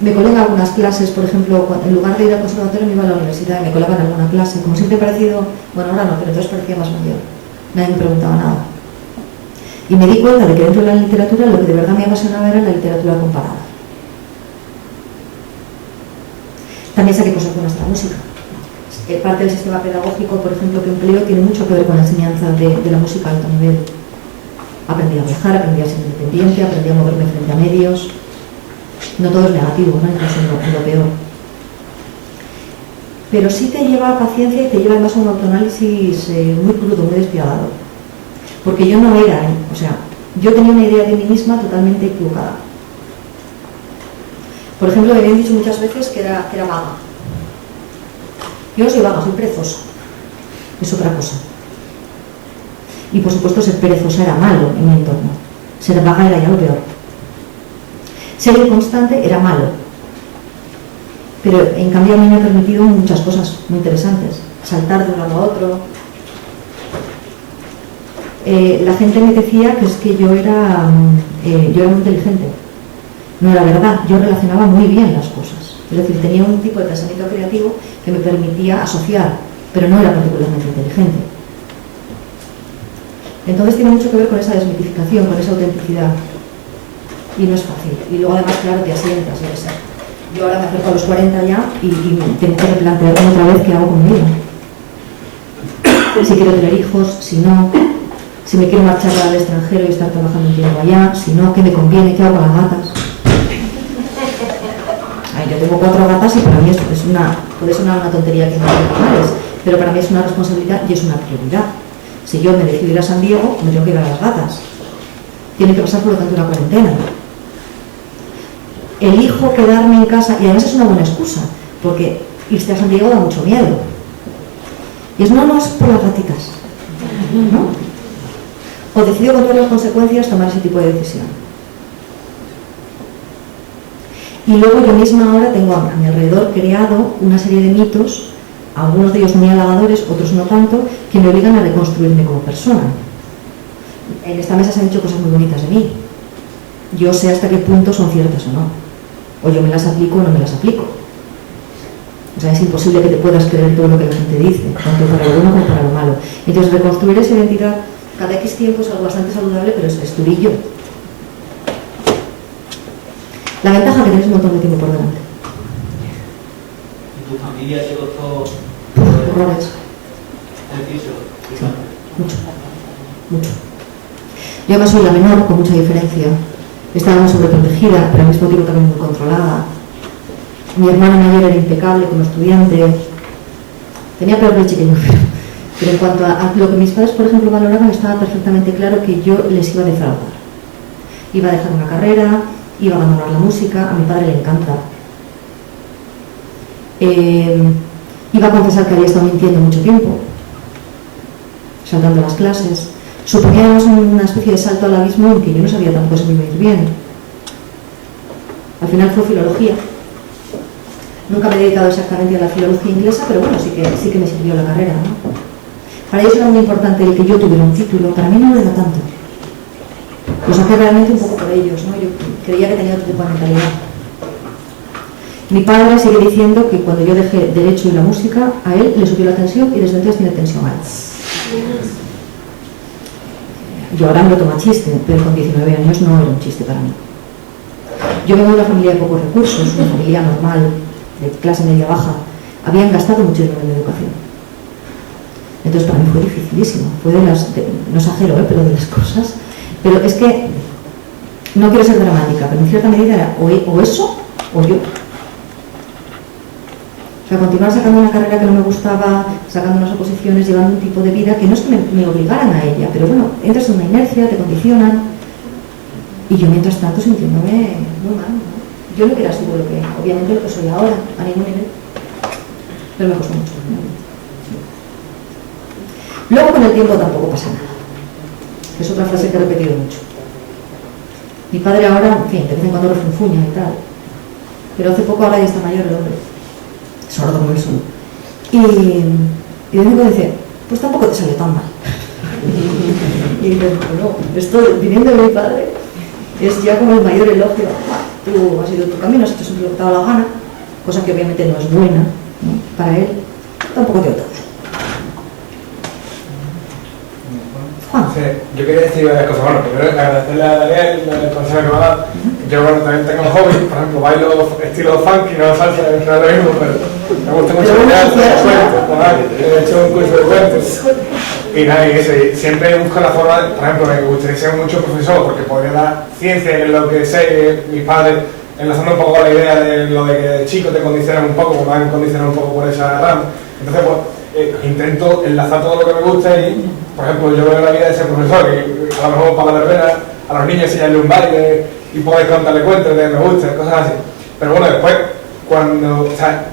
Me colé en algunas clases, por ejemplo, en lugar de ir al conservatorio me iba a la universidad y me colaba en alguna clase. Como siempre he parecido, bueno, ahora no, pero entonces parecía más mayor. Nadie me preguntaba nada. Y me di cuenta de que dentro de la literatura lo que de verdad me apasionaba era la literatura comparada. También saqué cosas buenas de la música. Parte del sistema pedagógico, por ejemplo, que empleo tiene mucho que ver con la enseñanza de la música a alto nivel. Aprendí a viajar, aprendí a ser independiente, aprendí a moverme frente a medios. No todo es negativo, ¿no? Incluso en lo peor. Pero sí te lleva a paciencia y te lleva además a un autoanálisis muy crudo, muy despiadado. Porque yo no era, yo tenía una idea de mí misma totalmente equivocada. Por ejemplo, me habían dicho muchas veces que era vaga. Yo no soy vaga, soy perezosa. Es otra cosa. Y por supuesto ser perezosa era malo en mi entorno. Ser vaga era ya lo peor. Ser inconstante era malo. Pero en cambio a mí me ha permitido muchas cosas muy interesantes. Saltar de un lado a otro. La gente me decía que es que yo era muy inteligente. No era verdad, yo relacionaba muy bien las cosas. Es decir, tenía un tipo de pensamiento creativo que me permitía asociar, pero no era particularmente inteligente. Entonces tiene mucho que ver con esa desmitificación, con esa autenticidad. Y no es fácil. Y luego además, claro, te asientas, yo qué sé. Yo ahora me acerco a los 40 ya y tengo que replantearme otra vez qué hago con mi vida. Si quiero tener hijos, si no, si me quiero marchar al extranjero y estar trabajando un tiempo allá, si no, ¿qué me conviene? ¿Qué hago con las gatas? Yo tengo 4 gatas y para mí puede sonar una tontería que no tiene normales, pero para mí es una responsabilidad y es una prioridad. Si yo me decido ir a San Diego, me tengo que ir a las gatas. Tiene que pasar por lo tanto una cuarentena. Elijo quedarme en casa y además es una buena excusa, porque irse a San Diego da mucho miedo. Y es no es por las gatitas, ¿no? O decido con todas las consecuencias tomar ese tipo de decisión. Y luego yo misma ahora tengo a mi alrededor creado una serie de mitos, algunos de ellos muy halagadores, otros no tanto, que me obligan a reconstruirme como persona. En esta mesa se han dicho cosas muy bonitas de mí. Yo sé hasta qué punto son ciertas o no. O yo me las aplico o no me las aplico. O sea, es imposible que te puedas creer todo lo que la gente dice, tanto para lo bueno como para lo malo. Entonces, reconstruir esa identidad cada X tiempo es algo bastante saludable, pero es turillo. La ventaja es que tienes un montón de tiempo por delante. ¿Y tu familia te costó horrores? Sí, mucho. Yo además soy la menor, con mucha diferencia. Estaba muy sobreprotegida, pero al mismo tiempo también muy controlada. Mi hermana mayor era impecable como estudiante. Tenía peor leche que yo, pero en cuanto a lo que mis padres, por ejemplo, valoraban, estaba perfectamente claro que yo les iba a defraudar. Iba a dejar una carrera, iba a abandonar la música, a mi padre le encanta. Iba a confesar que había estado mintiendo mucho tiempo, saltando las clases. Suponía además una especie de salto al abismo en que yo no sabía tampoco si me iba a ir bien. Al final fue filología. Nunca me he dedicado exactamente a la filología inglesa, pero bueno, sí que me sirvió la carrera, ¿no? Para ellos era muy importante el que yo tuviera un título, para mí no lo era tanto. Lo saqué realmente un poco por ellos, ¿no? Yo creía que tenía otro tipo de mentalidad. Mi padre sigue diciendo que cuando yo dejé Derecho y la música, a él le subió la tensión y desde entonces tiene tensión alta. Yo ahora me lo tomo a chiste, pero con 19 años no era un chiste para mí. Yo vengo de una familia de pocos recursos, una familia normal, de clase media-baja. Habían gastado mucho dinero en educación. Entonces para mí fue dificilísimo. Fue de las, no exagero, pero de las cosas. Pero es que, no quiero ser dramática, pero en cierta medida era o eso o yo. O sea, continuar sacando una carrera que no me gustaba, sacando unas oposiciones, llevando un tipo de vida que no es que me obligaran a ella, pero bueno, entras en una inercia, te condicionan, y yo mientras tanto sintiéndome muy mal, ¿no? Yo no que era seguro lo que, obviamente, lo que soy ahora, a ningún nivel, pero me costó mucho. Luego con el tiempo tampoco pasa nada. Es otra frase que he repetido mucho. Mi padre ahora, en fin, de vez en cuando refunfuña y tal, pero hace poco ahora ya está mayor el hombre, sordo como el solo, y de vez en cuando dice, pues tampoco te salió tan mal. Y dices, no, esto viniendo de mi padre es ya como el mayor elogio. Tú has ido tu camino, has hecho siempre lo que te ha dado la gana, cosa que obviamente no es buena, ¿no? Para él, tampoco te todo. Juan. Sí, yo quería decir varias cosas. Bueno, primero agradecerle a Daniel el consejo que me ha dado. Yo bueno, también tengo hobby, por ejemplo, bailo estilo funky, no salsa, no es lo mismo, pero me gusta mucho bailar, cuentos, he hecho un curso de cuentos. Y nada, y eso, y siempre busco la forma, por ejemplo, me gustaría ser mucho profesor, porque podría dar ciencia, que es lo que sé, mis padres, enlazando un poco la idea de lo de que de chico te condicionan un poco, me han condicionado un poco por esa rama. Entonces, pues, intento enlazar todo lo que me gusta y, por ejemplo, yo veo la vida de ser profesor, que a lo mejor para la verbena, a los niños enseñarle un baile y poder contarle cuentos de me gusta, cosas así. Pero bueno, después, cuando, o sea,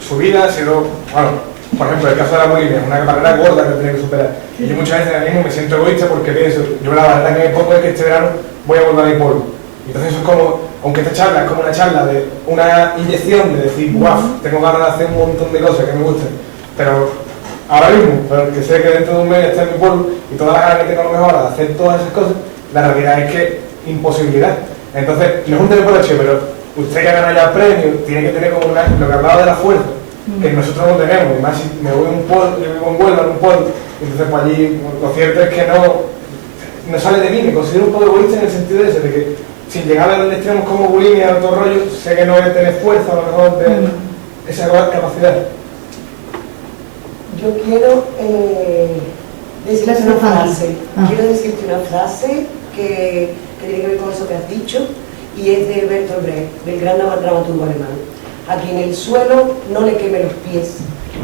su vida ha sido, bueno, por ejemplo, el caso de la bulimia, una carrera gorda que tenía que superar. Y yo muchas veces ahora mismo me siento egoísta porque pienso, yo la verdad que me pongo es que este verano voy a volver a mi pueblo. Entonces eso es como, aunque esta charla es como una charla de una inyección de decir, guau, tengo ganas de hacer un montón de cosas que me gustan, pero ahora mismo, porque sé que dentro de un mes está en mi pueblo y todas las ganas que tengo a lo mejor de hacer todas esas cosas, la realidad es que imposibilidad. Entonces, no es un tema por hecho, pero usted que ha ganado ya el premio tiene que tener como una, lo que hablaba de la fuerza, que nosotros no tenemos. Y más si me voy a un pueblo, yo vivo en Huelva, en un pueblo, entonces pues allí lo cierto es que no sale de mí, me considero un poco egoísta en el sentido de ese, de que sin llegar a los extremos como bulimia o todo rollo, sé que no voy a tener fuerza a lo mejor de esa capacidad. Yo quiero decirte una frase. Quiero decirte una frase que tiene que ver con eso que has dicho, y es de Bertolt Brecht, del gran dramaturgo alemán. A quien el suelo no le queme los pies,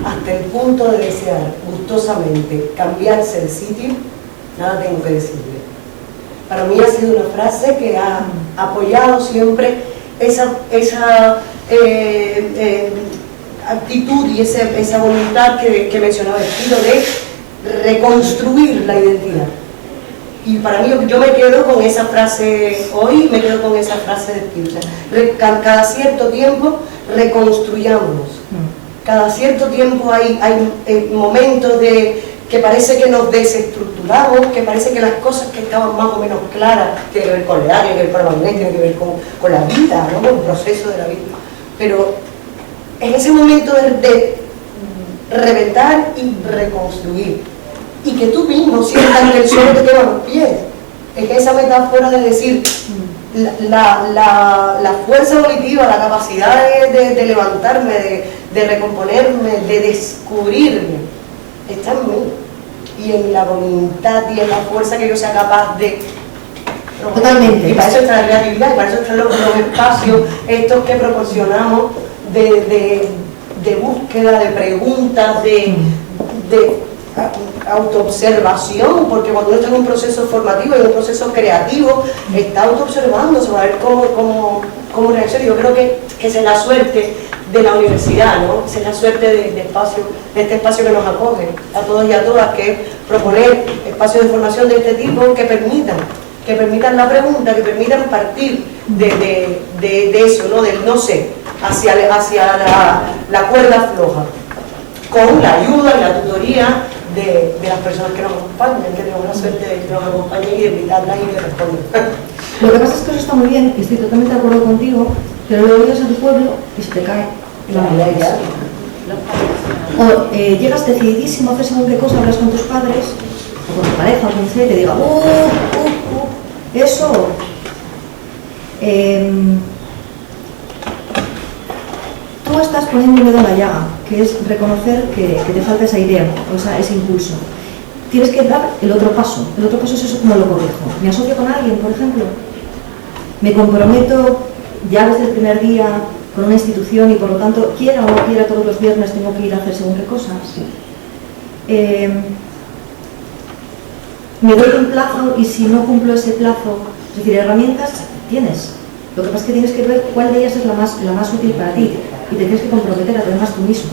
hasta el punto de desear gustosamente cambiarse de sitio, nada tengo que decirle. Para mí ha sido una frase que ha apoyado siempre esa actitud y esa voluntad que mencionaba el Tiro de reconstruir la identidad. Y para mí, yo me quedo con esa frase hoy, me quedo con esa frase de Tiro. Cada cierto tiempo reconstruyamos. Cada cierto tiempo hay momentos que parece que nos desestructuramos, que parece que las cosas que estaban más o menos claras tienen que ver con la área, tienen que ver con la tienen que ver con la vida, ¿no? Con el proceso de la vida. Pero en ese momento de reventar y reconstruir, y que tú mismo sientas que el suelo te quema los pies, es esa metáfora de decir la fuerza volitiva, la capacidad de levantarme, de recomponerme, de descubrirme, está en mí, y en la voluntad y en la fuerza que yo sea capaz de. Totalmente. Y para eso está la creatividad, y para eso están los espacios estos que proporcionamos de búsqueda, de preguntas, de autoobservación, porque cuando uno está en un proceso formativo, en un proceso creativo, está autoobservándose para ver cómo reacciona. Yo creo que es la suerte de la universidad, ¿no? Es la suerte de este espacio que nos acoge a todos y a todas, que es proponer espacios de formación de este tipo que permitan la pregunta, que permitan partir de eso, ¿no? Del no sé, hacia la cuerda floja, con la ayuda y la tutoría de las personas que nos acompañan, que tenemos la suerte de que nos acompañen y de invitarlas y de responder. Lo que pasa es que eso está muy bien, y estoy totalmente de acuerdo contigo, pero luego llegas a tu pueblo y se te cae la idea. O llegas decididísimo a hacer según qué cosa, hablas con tus padres, o con tu pareja, o quien sea, y te diga, eso. Tú estás poniendo un dedo en la llaga, que es reconocer que te falta esa idea, o ese impulso. Tienes que dar el otro paso. El otro paso es eso, como lo corrijo. Me asocio con alguien, por ejemplo. Me comprometo ya desde el primer día con una institución y por lo tanto, quiera o no quiera, todos los viernes tengo que ir a hacer según qué cosas. Me doy un plazo y si no cumplo ese plazo, es decir, herramientas tienes. Lo que pasa es que tienes que ver cuál de ellas es la más útil para ti y te tienes que comprometer además tú mismo.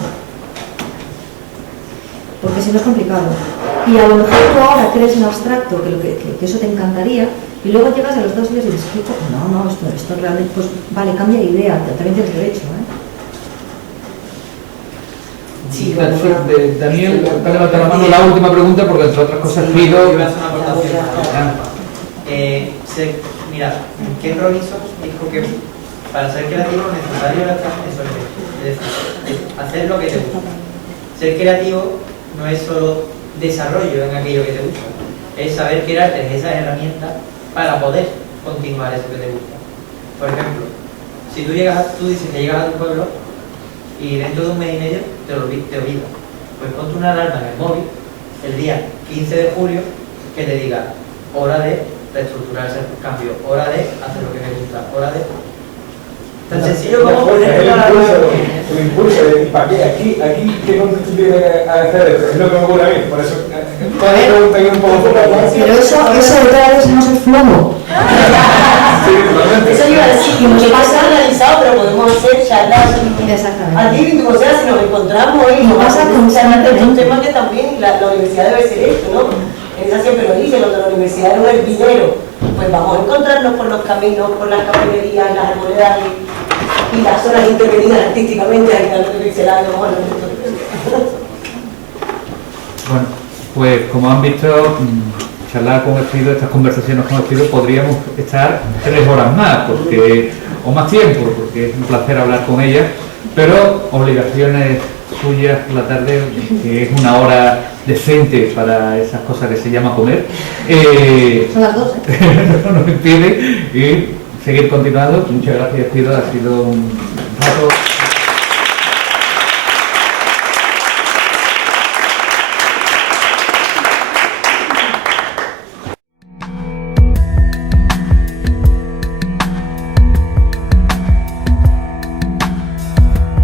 Porque si no es complicado. Y a lo mejor tú ahora crees en abstracto que eso te encantaría y luego llegas a los 2 días y dices, no, esto realmente, pues vale, cambia de idea, también tienes derecho, Sí, Daniel, te levanta la mano la última pregunta porque entre otras cosas pido... Yo voy a hacer una aportación. Mira, Ken Robinson dijo que para ser creativo es necesario es decir, hacer lo que te gusta. Ser creativo no es solo desarrollo en aquello que te gusta, es saber crearte esas herramientas para poder continuar eso que te gusta. Por ejemplo, si tú dices que llegas a tu pueblo y dentro de un mes y medio te olvidas, pues ponte una alarma en el móvil el día 15 de julio que te diga hora de reestructurar ese cambio, hora de hacer lo que me gusta, hora de... Tan sencillo como poner una alarma. El impulso de ¿para qué? Aquí, ¿qué contexto tiene que hacer? Es lo que me ocurre a mí, por eso pregunta un poco por la. Pero eso de cada vez no es el flow. Eso iba a decir, que nos pasa analizado, pero podemos hacer charlas Exactamente. aquí, o sea, si nos encontramos y nos pasa con un tema que también la universidad debe ser esto, ¿no? Ella siempre lo dice, lo de la universidad no es dinero, pues vamos a encontrarnos por los caminos, por las cafeterías, las arboledas y las zonas intervenidas artísticamente, ahí está lo que dice el año, bueno, Bueno, pues como han visto, charlar con Espido, estas conversaciones con Espido, podríamos estar 3 horas más, o más tiempo, porque es un placer hablar con ella, pero obligaciones suyas por la tarde, que es una hora decente para esas cosas que se llama comer, Son las 12. no nos impide y seguir continuando. Muchas gracias, Espido, ha sido un rato